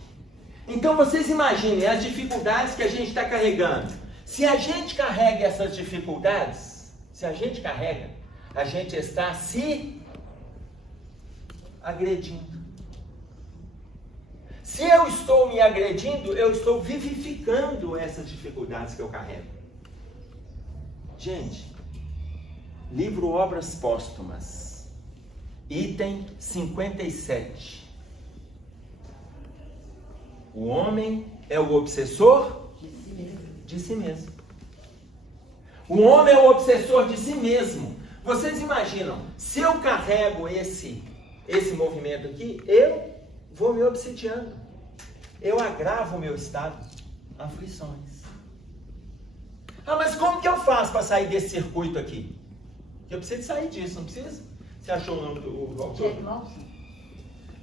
Então vocês imaginem as dificuldades que a gente está carregando. Se a gente carrega essas dificuldades, a gente está se agredindo. Se eu estou me agredindo, eu estou vivificando essas dificuldades que eu carrego. Gente, livro Obras Póstumas, item 57. O homem é o obsessor de si mesmo. O homem é o obsessor de si mesmo. Vocês imaginam, se eu carrego esse movimento aqui, eu vou me obsidiando. Eu agravo o meu estado. Aflições. Ah, mas como que eu faço para sair desse circuito aqui? Eu preciso sair disso, não precisa? Você achou o nome do autor? Jack Lawson.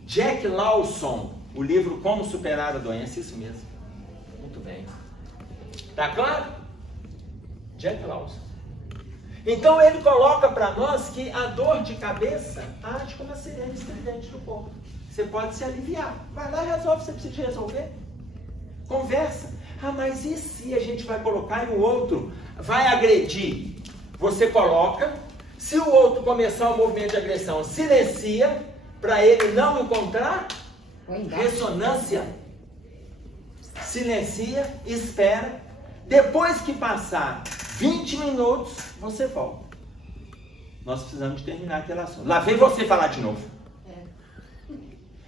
Jack Lawson. O livro Como Superar a Doença, isso mesmo. Muito bem. Tá claro? Jack Lawson. Então ele coloca para nós que a dor de cabeça age como a sirene estridente do corpo. Você pode se aliviar. Vai lá e resolve o que você precisa resolver. Conversa. Ah, mas e se a gente vai colocar e o outro vai agredir? Você coloca. Se o outro começar um movimento de agressão, silencia para ele não encontrar ressonância. Silencia, espera. Depois que passar 20 minutos, você volta. Nós precisamos de terminar aquele assunto. Lá vem você falar de novo.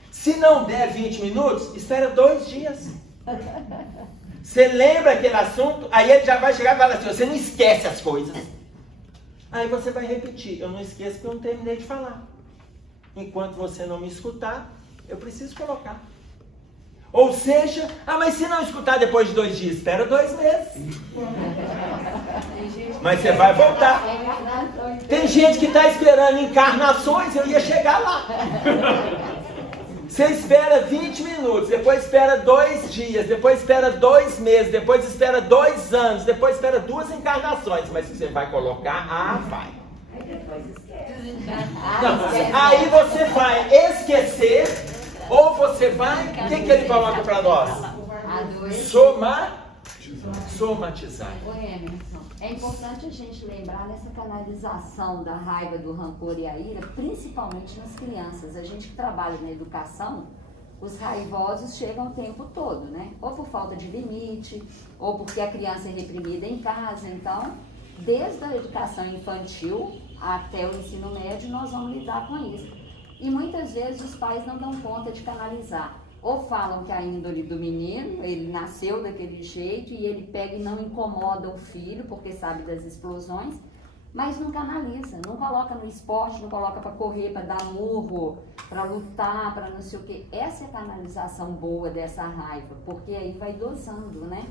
Se não der 20 minutos, espera 2 dias. Você lembra aquele assunto, aí ele já vai chegar e falar assim, você não esquece as coisas. Aí você vai repetir, eu não esqueço porque eu não terminei de falar. Enquanto você não me escutar, eu preciso colocar. Ou seja, mas se não escutar depois de 2 dias, espera 2 meses. Mas você vai voltar. Tem gente que está esperando encarnações, eu ia chegar lá. Você espera 20 minutos, depois espera 2 dias, depois espera 2 meses, depois espera 2 anos, depois espera 2 encarnações. Mas se você vai colocar, vai. Não, aí você vai esquecer, ou você vai, o que ele coloca para nós? Somatizar. É importante a gente lembrar nessa canalização da raiva, do rancor e a ira, principalmente nas crianças. A gente que trabalha na educação, os raivosos chegam o tempo todo, né? Ou por falta de limite, ou porque a criança é reprimida em casa. Então, desde a educação infantil até o ensino médio, nós vamos lidar com isso. E muitas vezes os pais não dão conta de canalizar. Ou falam que a índole do menino, ele nasceu daquele jeito e ele pega e não incomoda o filho, porque sabe das explosões. mas não canaliza, não coloca no esporte, não coloca para correr, para dar murro, para lutar, para não sei o quê. Essa é a canalização boa dessa raiva, porque aí vai dosando, né?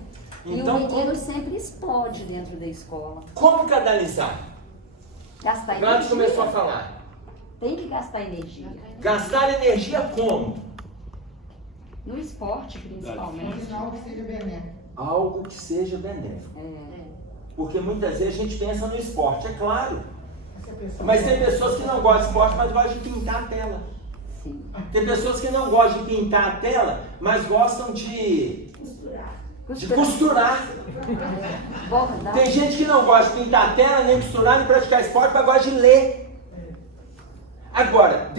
Então, e o menino sempre explode dentro da escola. Como canalizar? Gastar O Gladys energia. começou a falar. Tem que gastar energia. Gastar energia como? No esporte, principalmente. Algo que seja benéfico. Algo que seja benéfico. É. Porque muitas vezes a gente pensa no esporte, é claro. Essa pessoa Mas tem pessoas que não gostam de esporte, mas gostam de pintar a tela. Sim. Tem pessoas que não gostam de pintar a tela, mas gostam de costurar. Bordar. Tem gente que não gosta de pintar a tela, nem costurar, nem praticar esporte, mas gosta de ler. Agora,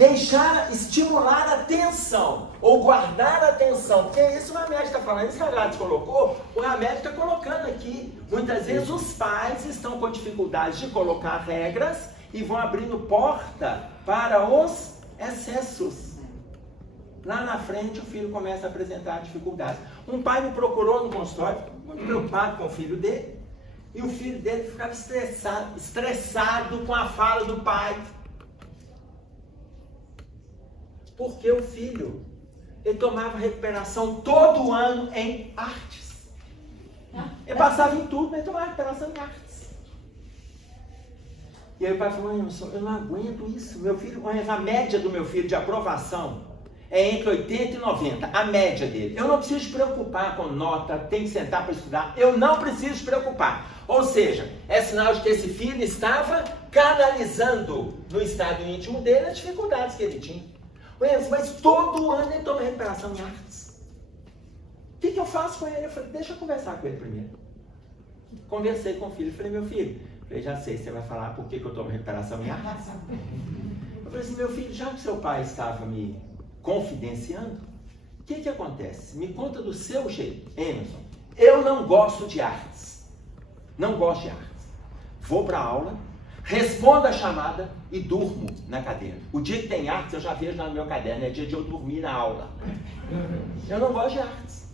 estimular a atenção, ou guardar a atenção, porque isso o Hamed está falando, isso que a Gladys colocou, o Hamed está colocando aqui. Muitas vezes os pais estão com dificuldade de colocar regras e vão abrindo porta para os excessos. Lá na frente o filho começa a apresentar dificuldades. Um pai me procurou no consultório, muito preocupado com o filho dele, e o filho dele ficava estressado com a fala do pai. Porque o filho, ele tomava recuperação todo ano em artes. Ele passava em tudo, mas ele tomava recuperação em artes. E aí o pai falou, eu não aguento isso. Meu filho, a média do meu filho de aprovação é entre 80 e 90, a média dele. Eu não preciso me preocupar com nota, tem que sentar para estudar. Eu não preciso me preocupar. Ou seja, é sinal de que esse filho estava canalizando no estado íntimo dele as dificuldades que ele tinha. Mas todo ano ele toma recuperação em artes. O que eu faço com ele? Eu falei, deixa eu conversar com ele primeiro. Conversei com o filho, falei, meu filho, já sei, você vai falar por que eu tomo recuperação em artes. Eu falei assim, meu filho, já que seu pai estava me confidenciando, o que acontece? Me conta do seu jeito. Emerson, eu não gosto de artes. Não gosto de artes. Vou para a aula, respondo a chamada e durmo na cadeira. O dia que tem artes, eu já vejo lá no meu caderno, é dia de eu dormir na aula. Eu não gosto de artes.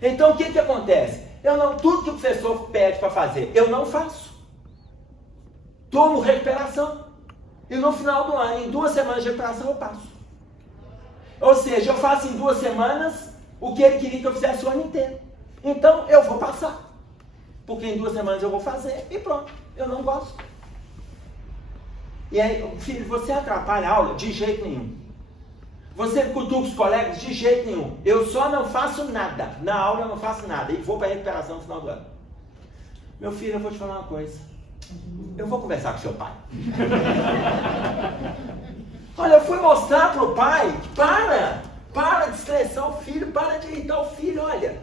Então, o que acontece? Tudo que o professor pede para fazer, eu não faço. Tomo recuperação. E no final do ano, em 2 semanas de recuperação, eu passo. Ou seja, eu faço em 2 semanas o que ele queria que eu fizesse o ano inteiro. Então, eu vou passar. Porque em 2 semanas eu vou fazer e pronto. Eu não gosto. E aí, filho, você atrapalha a aula? De jeito nenhum. Você cutuca os colegas? De jeito nenhum. Eu só não faço nada. Na aula eu não faço nada. E vou para a recuperação no final do ano. Meu filho, eu vou te falar uma coisa. Eu vou conversar com seu pai. Olha, eu fui mostrar para o pai que para de estressar o filho, para de irritar o filho, olha.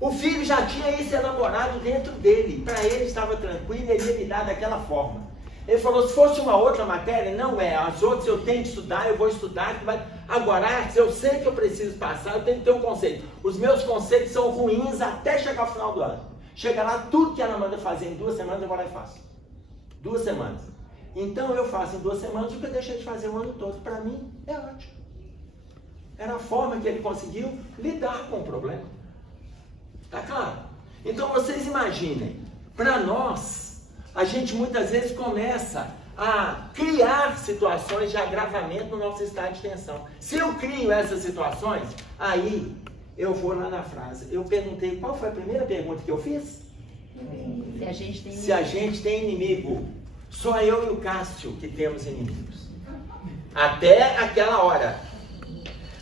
O filho já tinha esse namorado dentro dele. Para ele estava tranquilo, ele ia lidar daquela forma. Ele falou, se fosse uma outra matéria, não é. As outras eu tenho que estudar, eu vou estudar. Agora, artes, eu sei que eu preciso passar, eu tenho que ter um conceito. Os meus conceitos são ruins até chegar ao final do ano. Chega lá, tudo que ela manda fazer em 2 semanas, eu vou lá e faço. 2 semanas. Então, eu faço em 2 semanas o que eu deixei de fazer o ano todo. Para mim, é ótimo. Era a forma que ele conseguiu lidar com o problema. Tá claro? Então, vocês imaginem, para nós, a gente muitas vezes começa a criar situações de agravamento no nosso estado de tensão. Se eu crio essas situações, aí eu vou lá na frase. Eu perguntei, qual foi a primeira pergunta que eu fiz? Se a gente tem inimigo. Só eu e o Cássio que temos inimigos. Até aquela hora.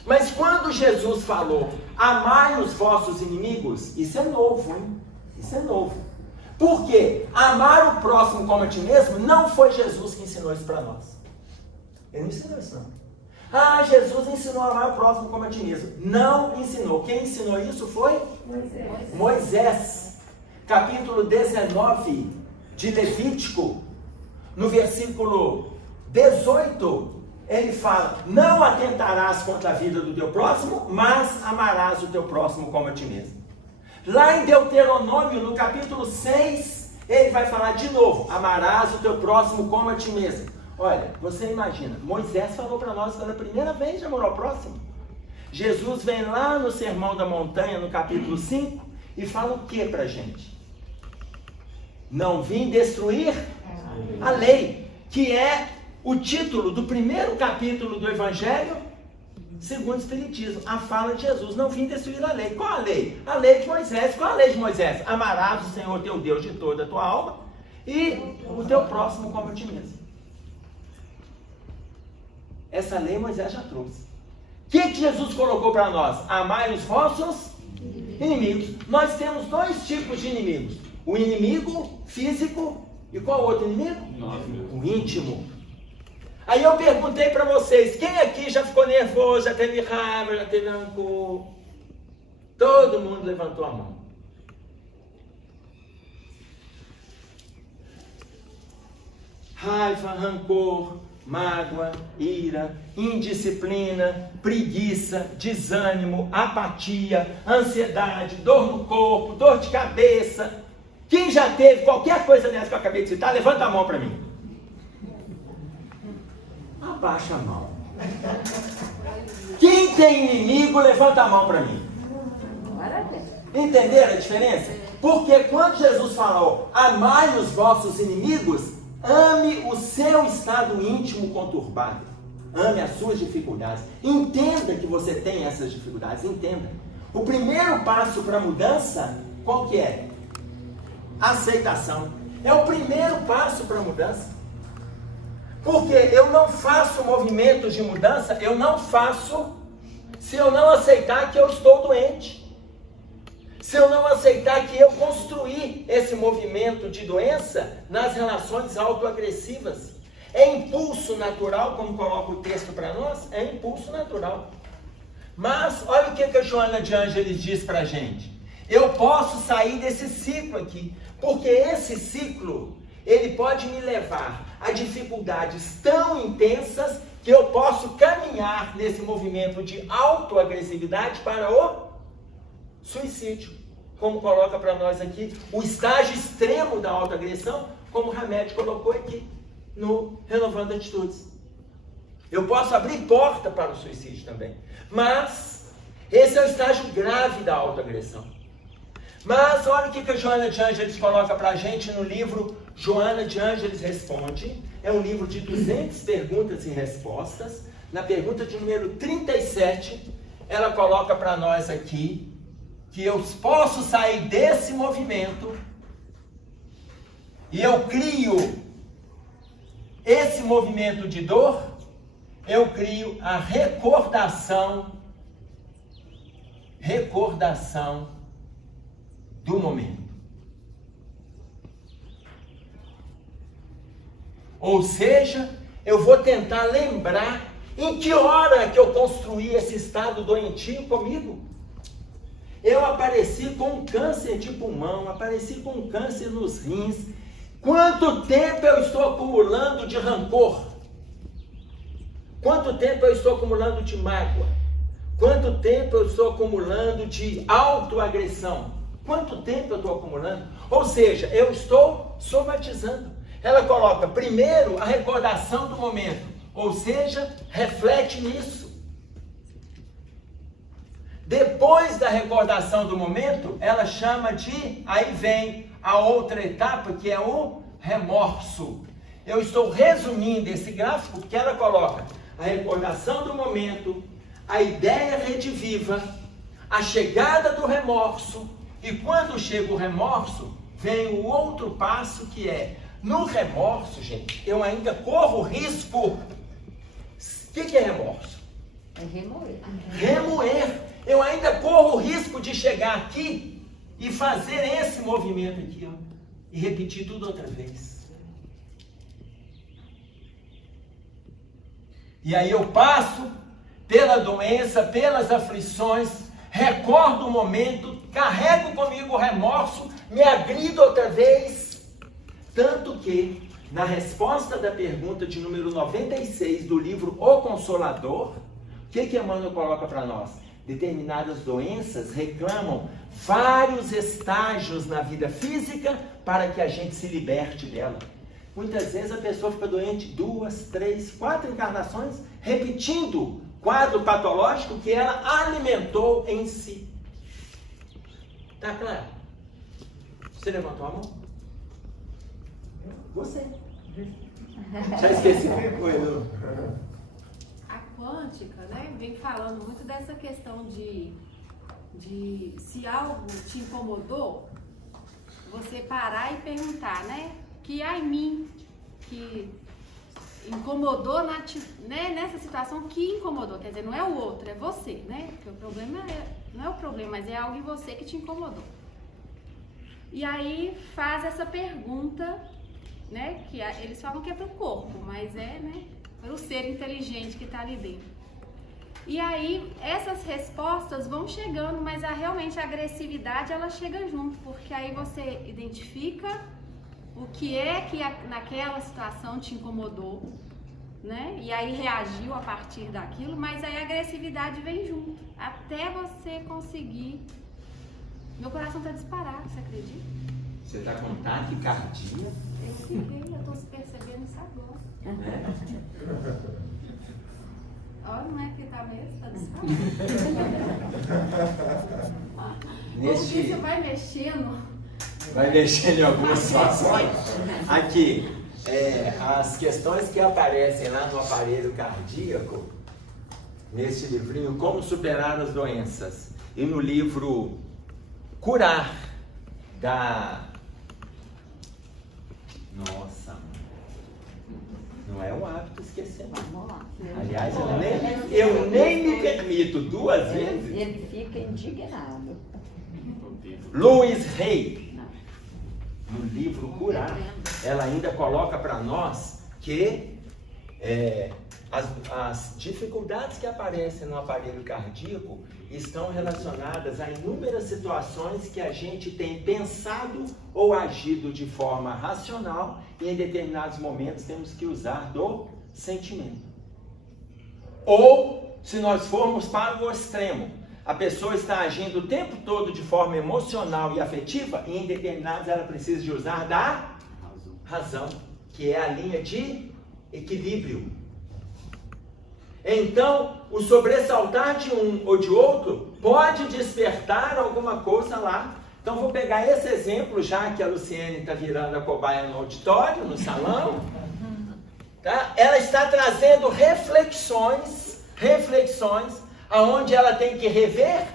Mas quando Jesus falou, amai os vossos inimigos, isso é novo, hein? Isso é novo. Porque amar o próximo como a ti mesmo, não foi Jesus que ensinou isso para nós. Ele não ensinou isso, não. Ah, Jesus ensinou a amar o próximo como a ti mesmo. Não ensinou. Quem ensinou isso foi? Moisés. Capítulo 19 de Levítico, no versículo 18, ele fala, não atentarás contra a vida do teu próximo, mas amarás o teu próximo como a ti mesmo. Lá em Deuteronômio, no capítulo 6, ele vai falar de novo, amarás o teu próximo como a ti mesmo. Olha, você imagina, Moisés falou para nós pela primeira vez de amor ao próximo. Jesus vem lá no Sermão da Montanha, no capítulo 5, e fala o que para a gente? Não vim destruir A lei, que é o título do primeiro capítulo do Evangelho segundo o Espiritismo, a fala de Jesus: não vim destruir a lei. Qual a lei? A lei de Moisés. Qual a lei de Moisés? Amarás o Senhor teu Deus de toda a tua alma e o teu próximo como a ti mesmo. Essa lei Moisés já trouxe. O que Jesus colocou para nós? Amai os vossos inimigos. Nós temos dois tipos de inimigos: o inimigo físico e qual outro inimigo? O íntimo. Aí eu perguntei para vocês: quem aqui já ficou nervoso, já teve raiva, já teve rancor? Todo mundo levantou a mão. Raiva, rancor, mágoa, ira, indisciplina, preguiça, desânimo, apatia, ansiedade, dor no corpo, dor de cabeça. Quem já teve qualquer coisa dessa que eu acabei de citar, levanta a mão para mim. Abaixa a mão. Quem tem inimigo, levanta a mão para mim. Entenderam a diferença? Porque quando Jesus falou: amai os vossos inimigos, ame o seu estado íntimo conturbado. Ame as suas dificuldades. Entenda que você tem essas dificuldades. Entenda. O primeiro passo para a mudança, qual que é? Aceitação. É o primeiro passo para a mudança. Porque eu não faço movimentos de mudança, eu não faço se eu não aceitar que eu estou doente. Se eu não aceitar que eu construí esse movimento de doença nas relações autoagressivas. É impulso natural, como coloca o texto para nós, é impulso natural. Mas olha o que a Joana de Ângeles diz para a gente. Eu posso sair desse ciclo aqui, porque esse ciclo, ele pode me levar a dificuldades tão intensas que eu posso caminhar nesse movimento de autoagressividade para o suicídio. Como coloca para nós aqui, o estágio extremo da autoagressão, como o Hamed colocou aqui no Renovando Atitudes. Eu posso abrir porta para o suicídio também. Mas esse é o estágio grave da autoagressão. Mas olha o que a Joana de Ângeles coloca para a gente no livro Joana de Ângeles Responde. É um livro de 200 perguntas e respostas. Na pergunta de número 37, ela coloca para nós aqui que eu posso sair desse movimento e eu crio esse movimento de dor, eu crio a recordação do momento. Ou seja, eu vou tentar lembrar em que hora que eu construí esse estado doentio comigo. Eu apareci com um câncer de pulmão, apareci com um câncer nos rins. Quanto tempo eu estou acumulando de rancor? Quanto tempo eu estou acumulando de mágoa? Quanto tempo eu estou acumulando de autoagressão? Quanto tempo eu estou acumulando? Ou seja, eu estou somatizando. Ela coloca primeiro a recordação do momento, ou seja, reflete nisso. Depois da recordação do momento, ela chama de, aí vem a outra etapa, que é o remorso. Eu estou resumindo esse gráfico, porque ela coloca a recordação do momento, a ideia rediviva, a chegada do remorso, e quando chega o remorso, vem o outro passo que é, no remorso, gente, eu ainda corro risco. O que é remorso? É remoer. Remoer. Eu ainda corro o risco de chegar aqui e fazer esse movimento aqui, ó, e repetir tudo outra vez. E aí eu passo pela doença, pelas aflições, recordo o momento, carrego comigo o remorso, me agrido outra vez. Tanto que, na resposta da pergunta de número 96 do livro O Consolador, o que Emmanuel coloca para nós? Determinadas doenças reclamam vários estágios na vida física para que a gente se liberte dela. Muitas vezes a pessoa fica doente 2, 3, 4 encarnações, repetindo quadro patológico que ela alimentou em si. Tá claro? Você levantou a mão? Você. Já esqueci o que foi. A quântica, né, vem falando muito dessa questão de se algo te incomodou, você parar e perguntar, né? Que há em mim que incomodou nessa situação, que incomodou, quer dizer, não é o outro, é você, né? Porque o problema não é o problema, mas é algo em você que te incomodou. E aí faz essa pergunta, né? Que eles falam que é pro corpo, mas é, né? Para o ser inteligente que está ali dentro. E aí essas respostas vão chegando, mas realmente a agressividade ela chega junto, porque aí você identifica o que é que naquela situação te incomodou, né? E aí reagiu a partir daquilo, mas aí a agressividade vem junto, até você conseguir. Meu coração tá disparado, você acredita? Você tá com taquicardia? Eu fiquei, eu tô percebendo isso agora. Olha, não é que tá mesmo, tá disparado. Porque você vai mexendo. Vai mexendo em algumas situações. Aqui, as questões que aparecem lá no aparelho cardíaco, nesse livrinho, Como Superar as Doenças, e no livro Curar, da... Nossa, não é um hábito esquecer, não. Vamos lá. Aliás, eu nem me permito duas vezes. Ele fica indignado. Louise Hay, no livro Curar, ela ainda coloca para nós que as dificuldades que aparecem no aparelho cardíaco estão relacionadas a inúmeras situações que a gente tem pensado ou agido de forma racional e em determinados momentos temos que usar do sentimento. Ou, se nós formos para o extremo, a pessoa está agindo o tempo todo de forma emocional e afetiva e em determinados ela precisa de usar da razão, que é a linha de equilíbrio. Então, o sobressaltar de um ou de outro pode despertar alguma coisa lá. Então, vou pegar esse exemplo, já que a Luciene está virando a cobaia no auditório, no salão. Tá? Ela está trazendo reflexões, aonde ela tem que rever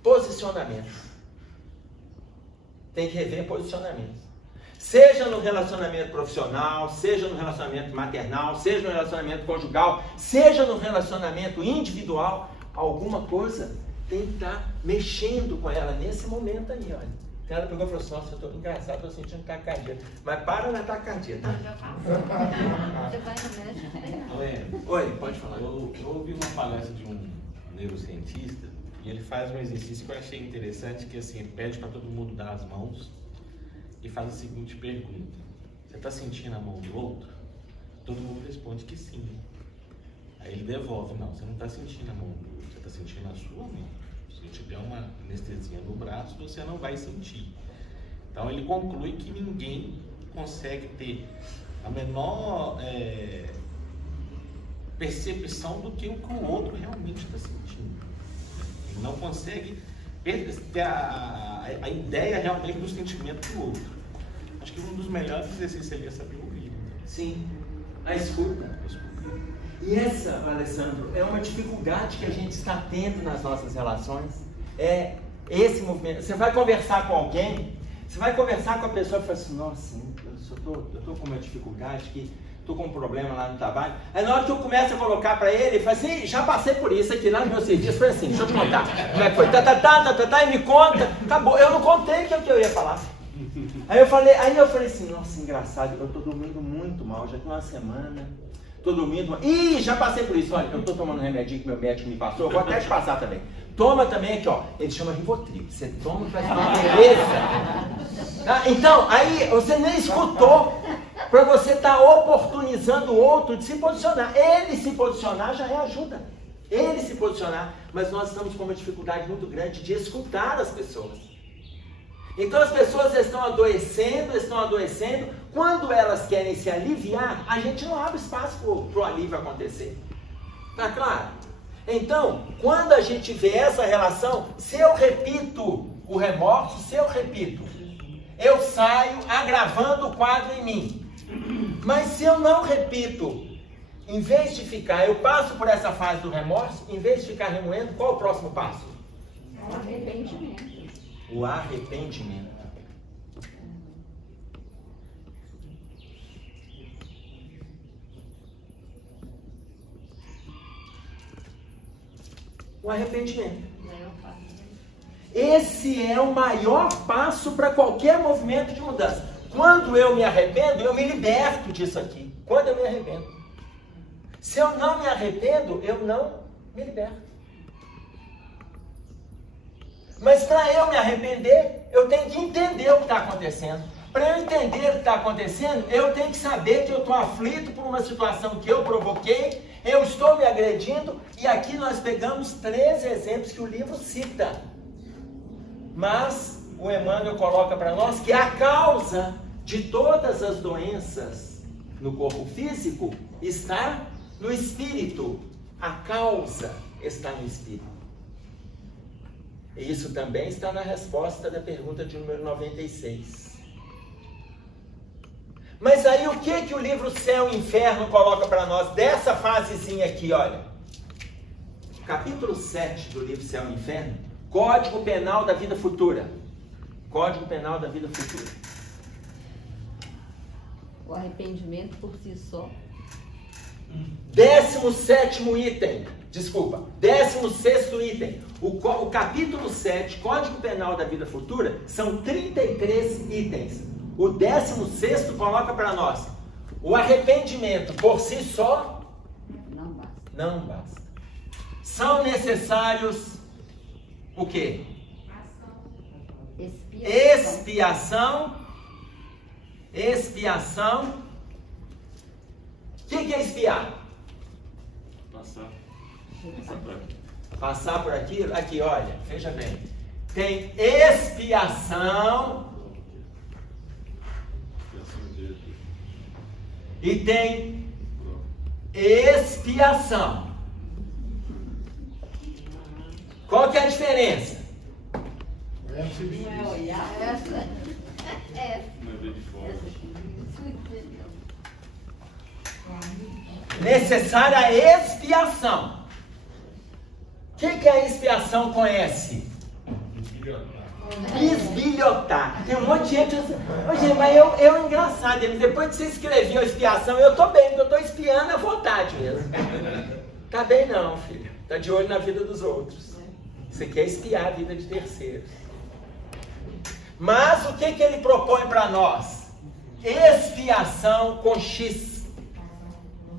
posicionamentos. Tem que rever posicionamentos. Seja no relacionamento profissional, seja no relacionamento maternal, seja no relacionamento conjugal, seja no relacionamento individual, alguma coisa tem que estar mexendo com ela nesse momento aí, olha. Então ela pegou e falou assim, nossa, eu tô engraçado, tô sentindo taquicardia. Mas para na taquicardia, tá? Você vai no médico. Oi, pode falar. Eu ouvi uma palestra de um neurocientista e ele faz um exercício que eu achei interessante, que assim, pede para todo mundo dar as mãos e faz a seguinte pergunta: você está sentindo a mão do outro? Todo mundo responde que sim. Aí ele devolve: não, você não está sentindo a mão do outro, você está sentindo a sua mão. Se eu tiver uma anestesia no braço, você não vai sentir. Então ele conclui que ninguém consegue ter a menor percepção do que o outro realmente está sentindo. Ele não consegue ter a ideia realmente do sentimento do outro. Acho que um dos melhores exercícios seria saber ouvir. Sim, a escuta. E essa, Alessandro, é uma dificuldade que a gente está tendo nas nossas relações. É esse movimento. Você vai conversar com alguém, você vai conversar com a pessoa e fala assim, nossa, eu tô com uma dificuldade aqui, tô com um problema lá no trabalho. Aí na hora que eu começo a colocar para ele fala assim, já passei por isso aqui lá no meu serviço, foi assim, deixa eu te contar como é que foi, e me conta, acabou, eu não contei o que eu ia falar. Aí eu falei assim, nossa, engraçado, eu tô dormindo muito mal, já tem uma semana, tô dormindo mal. Ih, já passei por isso, olha, eu tô tomando um remedinho que meu médico me passou, eu vou até te passar também. Toma também aqui, ó, ele chama Rivotril, você toma e vai ficar uma beleza. Tá? Então, aí você nem escutou, para você estar oportunizando o outro de se posicionar. Ele se posicionar já é ajuda, ele se posicionar, mas nós estamos com uma dificuldade muito grande de escutar as pessoas. Então as pessoas estão adoecendo, quando elas querem se aliviar, a gente não abre espaço para o alívio acontecer. Tá claro? Então, quando a gente vê essa relação, se eu repito o remorso, eu saio agravando o quadro em mim. Mas se eu não repito, em vez de ficar, eu passo por essa fase do remorso, em vez de ficar remoendo, qual é o próximo passo? O arrependimento. O arrependimento. O arrependimento. Esse é o maior passo para qualquer movimento de mudança. Quando eu me arrependo, eu me liberto disso aqui. Quando eu me arrependo. Se eu não me arrependo, eu não me liberto. Mas para eu me arrepender, eu tenho que entender o que está acontecendo. Para eu entender o que está acontecendo, eu tenho que saber que eu estou aflito por uma situação que eu provoquei, eu estou me agredindo, e aqui nós pegamos 3 exemplos que o livro cita. Mas o Emmanuel coloca para nós que a causa de todas as doenças no corpo físico está no espírito. A causa está no espírito. E isso também está na resposta da pergunta de número 96. Mas aí o que o livro Céu e Inferno coloca para nós dessa fasezinha aqui, olha. Capítulo 7 do livro Céu e Inferno, Código Penal da Vida Futura. Código Penal da Vida Futura. O arrependimento por si só. 17º item. Desculpa, 16º item. O capítulo 7, Código Penal da Vida Futura, são 33 itens. O 16º coloca para nós: o arrependimento por si só Não basta. não basta. São necessários o quê? Expiação. Expiação. O que é expiar? Passar por aquilo? Aqui, olha, veja bem. Tem expiação e tem expiação. Qual que é a diferença? Não é olhar. Essa. Necessária a expiação. O que a expiação conhece? Bisbilhotar. Tem um monte de gente assim, "Ô, mas eu engraçado, depois que você escreveu a expiação, eu tô bem, porque eu tô espiando à vontade mesmo." Tá bem não, filho. Tá de olho na vida dos outros. Você quer espiar a vida de terceiros. Mas o que ele propõe para nós? Expiação com X.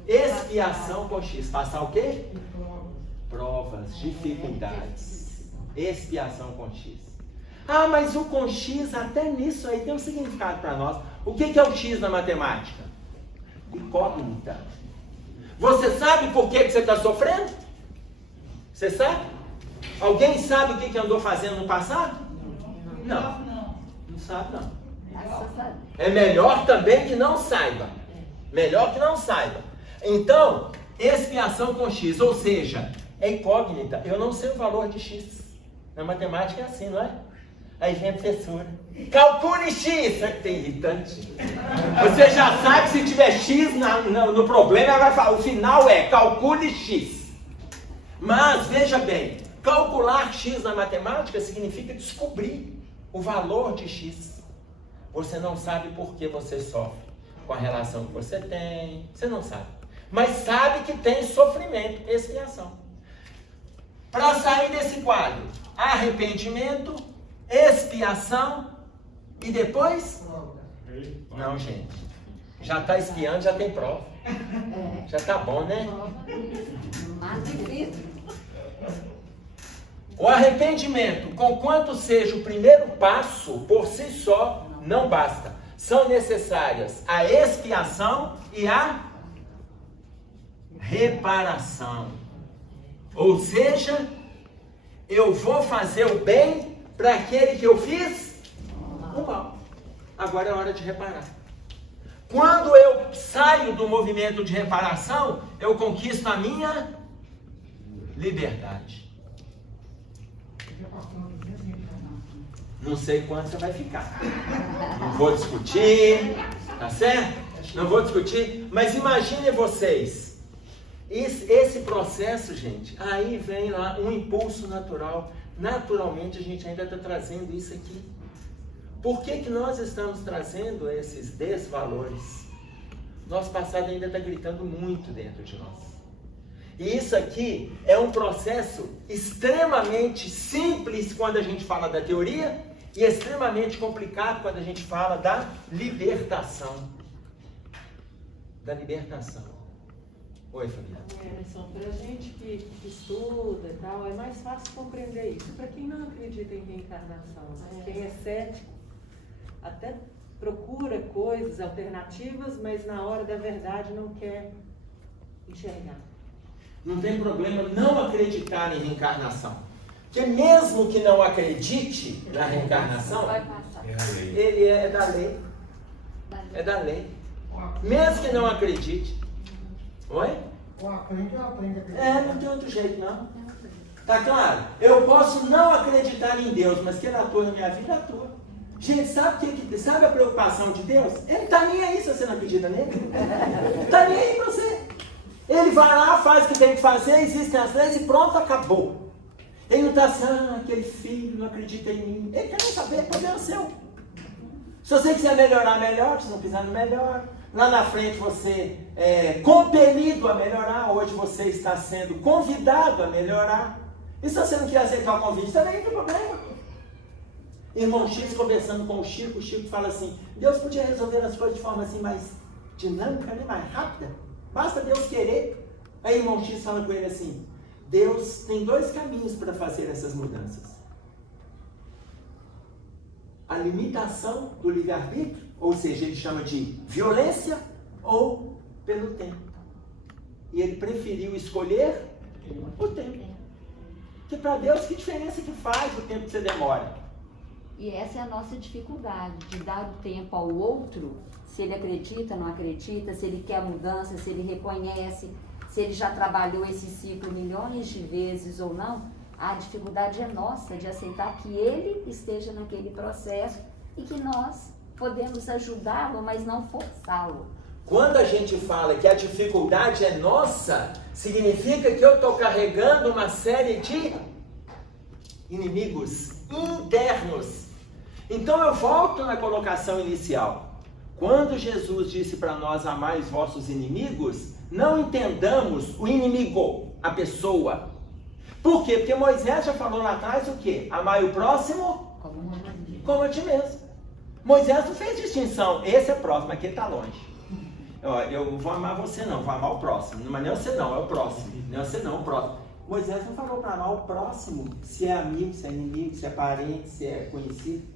Expiação com X. Passar o quê? Provas, dificuldades. Expiação com X. Ah, mas o com X, até nisso aí tem um significado para nós. O que é o X na matemática? Incógnita. Você sabe por que você está sofrendo? Você sabe? Alguém sabe o que andou fazendo no passado? Não. Não sabe, não. É melhor também que não saiba. Melhor que não saiba. Então, expiação com X, ou seja, é incógnita. Eu não sei o valor de X. Na matemática é assim, não é? Aí vem a professora. Calcule X. É irritante. Você já sabe, se tiver X no problema, ela vai falar. O final é calcule X. Mas, veja bem, calcular X na matemática significa descobrir o valor de X. Você não sabe por que você sofre com a relação que você tem. Você não sabe. Mas sabe que tem sofrimento, expiação. Para sair desse quadro, arrependimento, expiação e depois? Não, gente. Já está expiando, já tem prova. Já está bom, né? O arrependimento, conquanto seja o primeiro passo, por si só, não basta. São necessárias a expiação e a reparação. Ou seja, eu vou fazer o bem para aquele que eu fiz o mal. Agora é hora de reparar. Quando eu saio do movimento de reparação, eu conquisto a minha liberdade. Não sei quanto você vai ficar. Não vou discutir, tá certo? Não vou discutir, mas imaginem vocês. Esse processo, gente, aí vem lá um impulso natural. Naturalmente a gente ainda está trazendo isso aqui. Por que nós estamos trazendo esses desvalores? Nosso passado ainda está gritando muito dentro de nós. E isso aqui é um processo extremamente simples quando a gente fala da teoria e extremamente complicado quando a gente fala da libertação. Da libertação. Oi, Fabiana. Emerson, para a gente que estuda e tal, é mais fácil compreender isso. Para quem não acredita em reencarnação, né? Quem é cético, até procura coisas alternativas, mas na hora da verdade não quer enxergar. Não tem problema não acreditar em reencarnação. Porque mesmo que não acredite na reencarnação, ele é da lei. É da lei. Mesmo que não acredite. Oi? Aprende. Não tem outro jeito, não. Tá claro? Eu posso não acreditar em Deus, mas que ele atua na minha vida, atua. Gente, sabe a preocupação de Deus? Ele não está nem aí se você não acredita nele. Não está nem aí para você. Ele vai lá, faz o que tem que fazer, existem as leis e pronto, acabou. Ele não está assim, aquele filho não acredita em mim. Ele quer nem saber, é problema seu. Se você quiser melhorar, melhor. Se não quiser, não melhora. Lá na frente você é compelido a melhorar. Hoje você está sendo convidado a melhorar. E se você não quer aceitar o convite, também não tem problema. Irmão X conversando com o Chico fala assim, Deus podia resolver as coisas de forma assim mais dinâmica, né? Mais rápida. Basta Deus querer. Aí irmão X fala com ele assim, Deus tem dois caminhos para fazer essas mudanças. A limitação do livre-arbítrio, ou seja, ele chama de violência, ou pelo tempo. E ele preferiu escolher o tempo. Porque para Deus, que diferença que faz o tempo que você demora? E essa é a nossa dificuldade, de dar o tempo ao outro, se ele acredita, não acredita, se ele quer mudança, se ele reconhece, se ele já trabalhou esse ciclo milhões de vezes ou não. A dificuldade é nossa de aceitar que ele esteja naquele processo e que nós podemos ajudá-lo, mas não forçá-lo. Quando a gente fala que a dificuldade é nossa, significa que eu estou carregando uma série de inimigos internos. Então eu volto na colocação inicial. Quando Jesus disse para nós amai os vossos inimigos, não entendamos o inimigo, a pessoa. Por quê? Porque Moisés já falou lá atrás o quê? Amai o próximo como a ti mesmo. Moisés não fez distinção. Esse é próximo, aquele está longe. Eu vou amar você não, vou amar o próximo. Mas não é você não, é o próximo. Não é você não, é o próximo. Moisés não falou para amar o próximo, se é amigo, se é inimigo, se é parente, se é conhecido.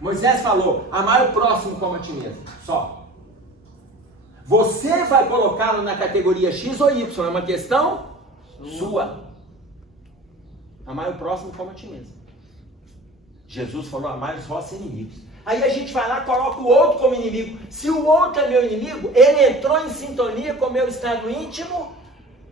Moisés falou, amar o próximo como a ti mesmo, só. Você vai colocá-lo na categoria X ou Y, é uma questão sua. Amar o próximo como a ti mesmo. Jesus falou, amar os vossos inimigos. Aí a gente vai lá e coloca o outro como inimigo. Se o outro é meu inimigo, ele entrou em sintonia com o meu estado íntimo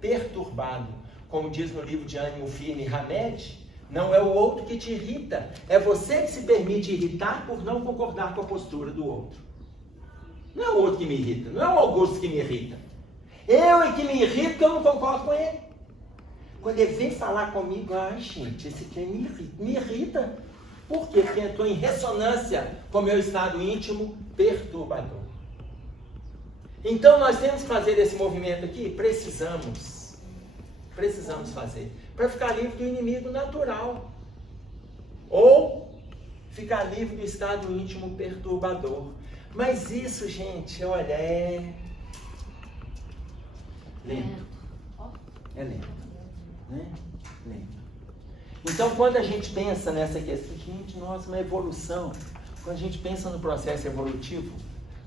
perturbado. Como diz no livro de Ânimo Firme, Hamed, não é o outro que te irrita, é você que se permite irritar por não concordar com a postura do outro. Não é o outro que me irrita, não é o Augusto que me irrita. Eu é que me irrito porque eu não concordo com ele. Quando ele vem falar comigo, ai gente, esse aqui me irrita. Por quê? Porque entrou em ressonância com o meu estado íntimo perturbador. Então nós temos que fazer esse movimento aqui? Precisamos fazer. Para ficar livre do inimigo natural. Ou ficar livre do estado íntimo perturbador. Mas isso, gente, olha, é lento. É lento. Né? Lento. Então, quando a gente pensa nessa questão, gente, nossa, uma evolução. Quando a gente pensa no processo evolutivo,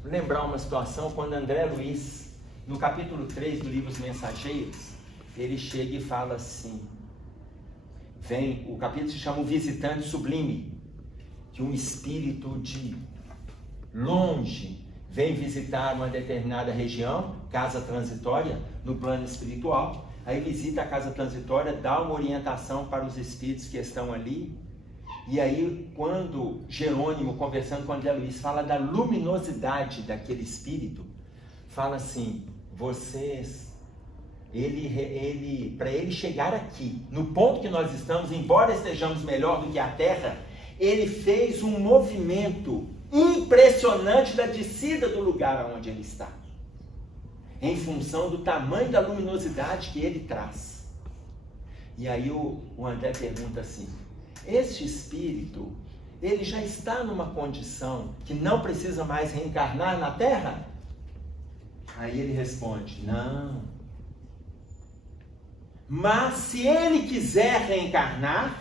lembrar uma situação quando André Luiz, no capítulo 3 do livro Os Mensageiros, ele chega e fala assim, o capítulo se chama O Visitante Sublime, que um espírito de longe vem visitar uma determinada região, casa transitória, no plano espiritual. Aí visita a casa transitória, dá uma orientação para os espíritos que estão ali, E aí, quando Jerônimo, conversando com André Luiz, fala da luminosidade daquele espírito, fala assim, vocês, para ele chegar aqui, no ponto que nós estamos, embora estejamos melhor do que a Terra, ele fez um movimento impressionante da descida do lugar onde ele está, em função do tamanho da luminosidade que ele traz. E aí o André pergunta assim, este espírito, ele já está numa condição que não precisa mais reencarnar na Terra? Aí ele responde, não. Mas se ele quiser reencarnar,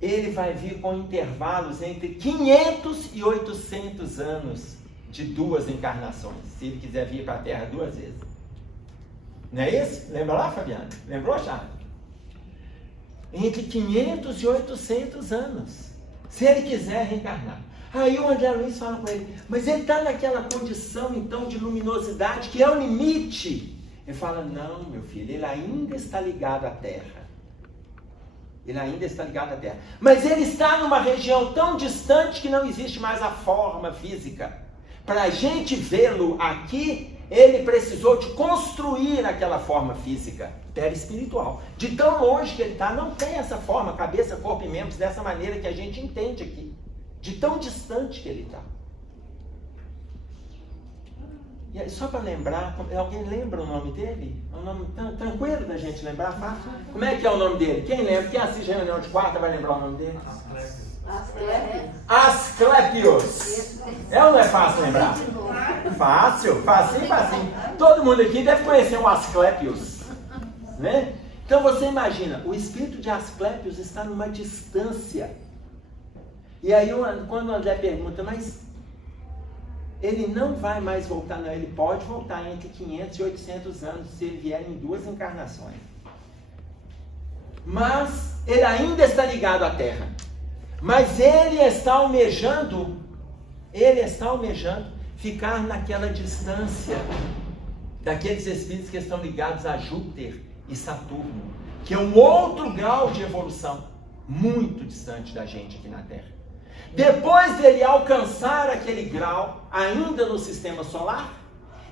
ele vai vir com intervalos entre 500 e 800 anos de 2 encarnações, se ele quiser vir para a Terra 2 vezes. Não é isso? Lembra lá, Fabiana? Lembrou, Charles? Entre 500 e 800 anos, se ele quiser reencarnar. Aí o André Luiz fala com ele, mas ele está naquela condição então de luminosidade que é o limite. Ele fala, não, meu filho, ele ainda está ligado à Terra. Ele ainda está ligado à Terra. Mas ele está numa região tão distante que não existe mais a forma física. Para a gente vê-lo aqui, ele precisou de construir aquela forma física, perispiritual. De tão longe que ele está, não tem essa forma, cabeça, corpo e membros, dessa maneira que a gente entende aqui. De tão distante que ele está. E aí, só para lembrar, alguém lembra o nome dele? É um nome tranquilo da gente lembrar, fácil. Como é que é o nome dele? Quem lembra? Quem assiste a reunião de quarta vai lembrar o nome dele? Asclépios. É ou não é fácil lembrar? Fácil, facinho. Todo mundo aqui deve conhecer um Asclépios, né? Então você imagina, o espírito de Asclépios está numa distância. E aí quando o André pergunta, mas ele não vai mais voltar, não, ele pode voltar entre 500 e 800 anos se ele vier em 2 encarnações. Mas ele ainda está ligado à Terra. Mas ele está almejando ficar naquela distância daqueles espíritos que estão ligados a Júpiter e Saturno, que é um outro grau de evolução, muito distante da gente aqui na Terra. Depois dele alcançar aquele grau, ainda no sistema solar,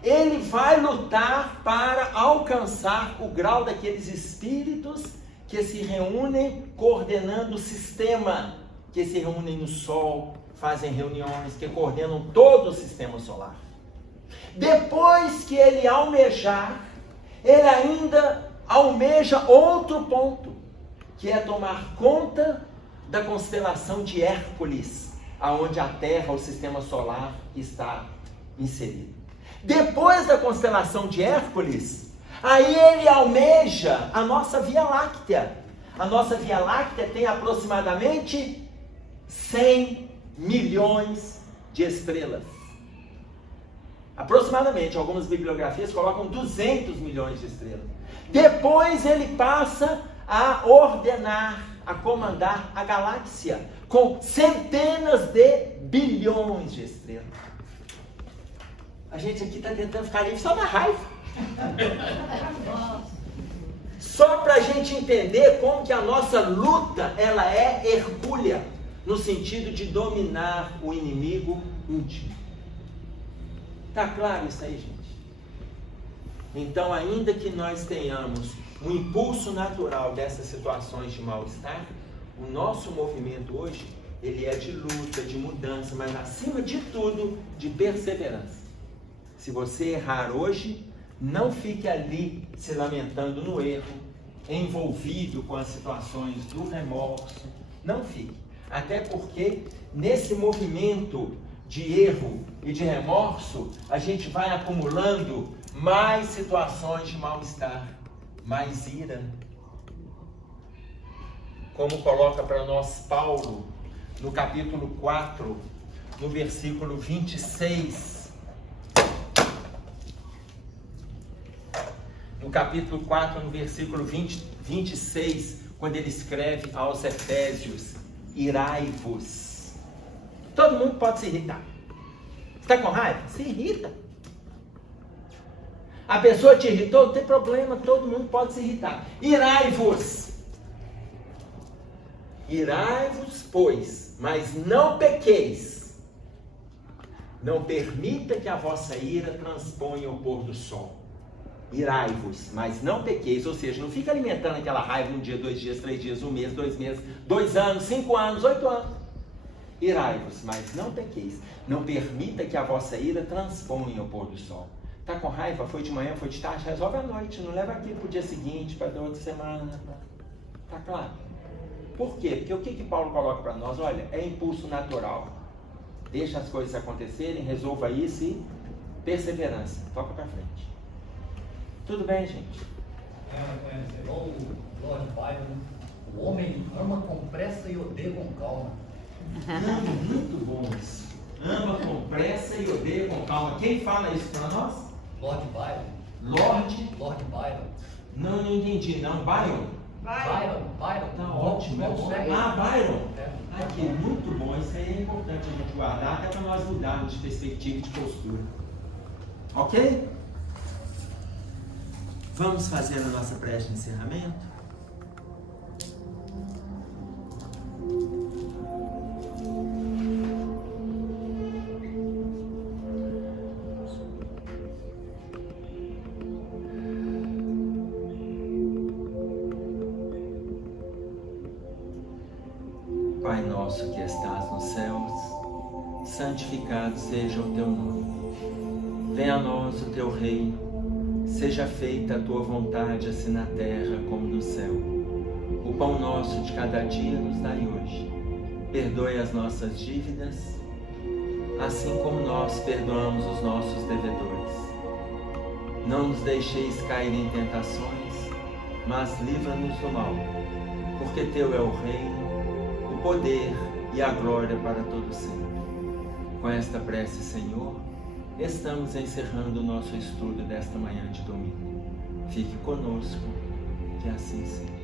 ele vai lutar para alcançar o grau daqueles espíritos que se reúnem coordenando o sistema, que se reúnem no Sol, fazem reuniões, que coordenam todo o sistema solar. Depois que ele almejar, ele ainda almeja outro ponto, que é tomar conta da constelação de Hércules, aonde a Terra, o sistema solar, está inserido. Depois da constelação de Hércules, aí ele almeja a nossa Via Láctea. A nossa Via Láctea tem aproximadamente 100 milhões de estrelas. Aproximadamente, algumas bibliografias colocam 200 milhões de estrelas. Depois ele passa a ordenar, a comandar a galáxia com centenas de bilhões de estrelas. A gente aqui está tentando ficar livre só na raiva. Só para a gente entender como que a nossa luta ela é hercúlea, no sentido de dominar o inimigo íntimo. Tá claro isso aí, gente? Então, ainda que nós tenhamos um impulso natural dessas situações de mal-estar, o nosso movimento hoje, ele é de luta, de mudança, mas acima de tudo, de perseverança. Se você errar hoje, não fique ali se lamentando no erro, envolvido com as situações do remorso, não fique. Até porque nesse movimento de erro e de remorso, a gente vai acumulando mais situações de mal-estar, mais ira. Como coloca para nós Paulo, no capítulo 4, no versículo 26. No capítulo 4, no versículo 26, quando ele escreve aos Efésios, irai-vos. Todo mundo pode se irritar. Está com raiva? Se irrita. A pessoa te irritou, não tem problema, todo mundo pode se irritar. Irai-vos. Irai-vos, pois, mas não pequeis. Não permita que a vossa ira transponha o pôr do sol. Irai-vos, mas não pequeis. Ou seja, não fica alimentando aquela raiva 1 dia, 2 dias, 3 dias, 1 mês, 2 meses, 2 anos, 5 anos, 8 anos. Irai-vos, mas não pequeis. Não permita que a vossa ira transponha o pôr do sol. Tá com raiva? Foi de manhã, foi de tarde? Resolve à noite. Não leva aquilo para o dia seguinte, para a outra semana. Tá claro? Por quê? Porque o que Paulo coloca para nós? Olha, é impulso natural. Deixa as coisas acontecerem, resolva isso e perseverança. Toca para frente. Tudo bem, gente? É igual o Lord Byron. O homem ama com pressa e odeia com calma. Muito bom isso. Ama com pressa e odeia com calma. Quem fala isso para nós? Lord Byron. Lord Byron. Não entendi, não. Byron? Byron. Tá ótimo. Byron. Aqui, muito bom. Isso aí é importante a gente guardar, até para nós mudarmos de perspectiva e de postura. Ok? Vamos fazer a nossa prece de encerramento? Pai nosso que estás nos céus, santificado seja o teu nome. Venha a nós o teu reino, seja feita a tua vontade, assim na terra como no céu. O pão nosso de cada dia nos dai hoje. Perdoe as nossas dívidas, assim como nós perdoamos os nossos devedores. Não nos deixeis cair em tentações, mas livra-nos do mal, porque teu é o reino, o poder e a glória para todo sempre. Com esta prece, Senhor, estamos encerrando o nosso estudo desta manhã de domingo. Fique conosco, que assim seja.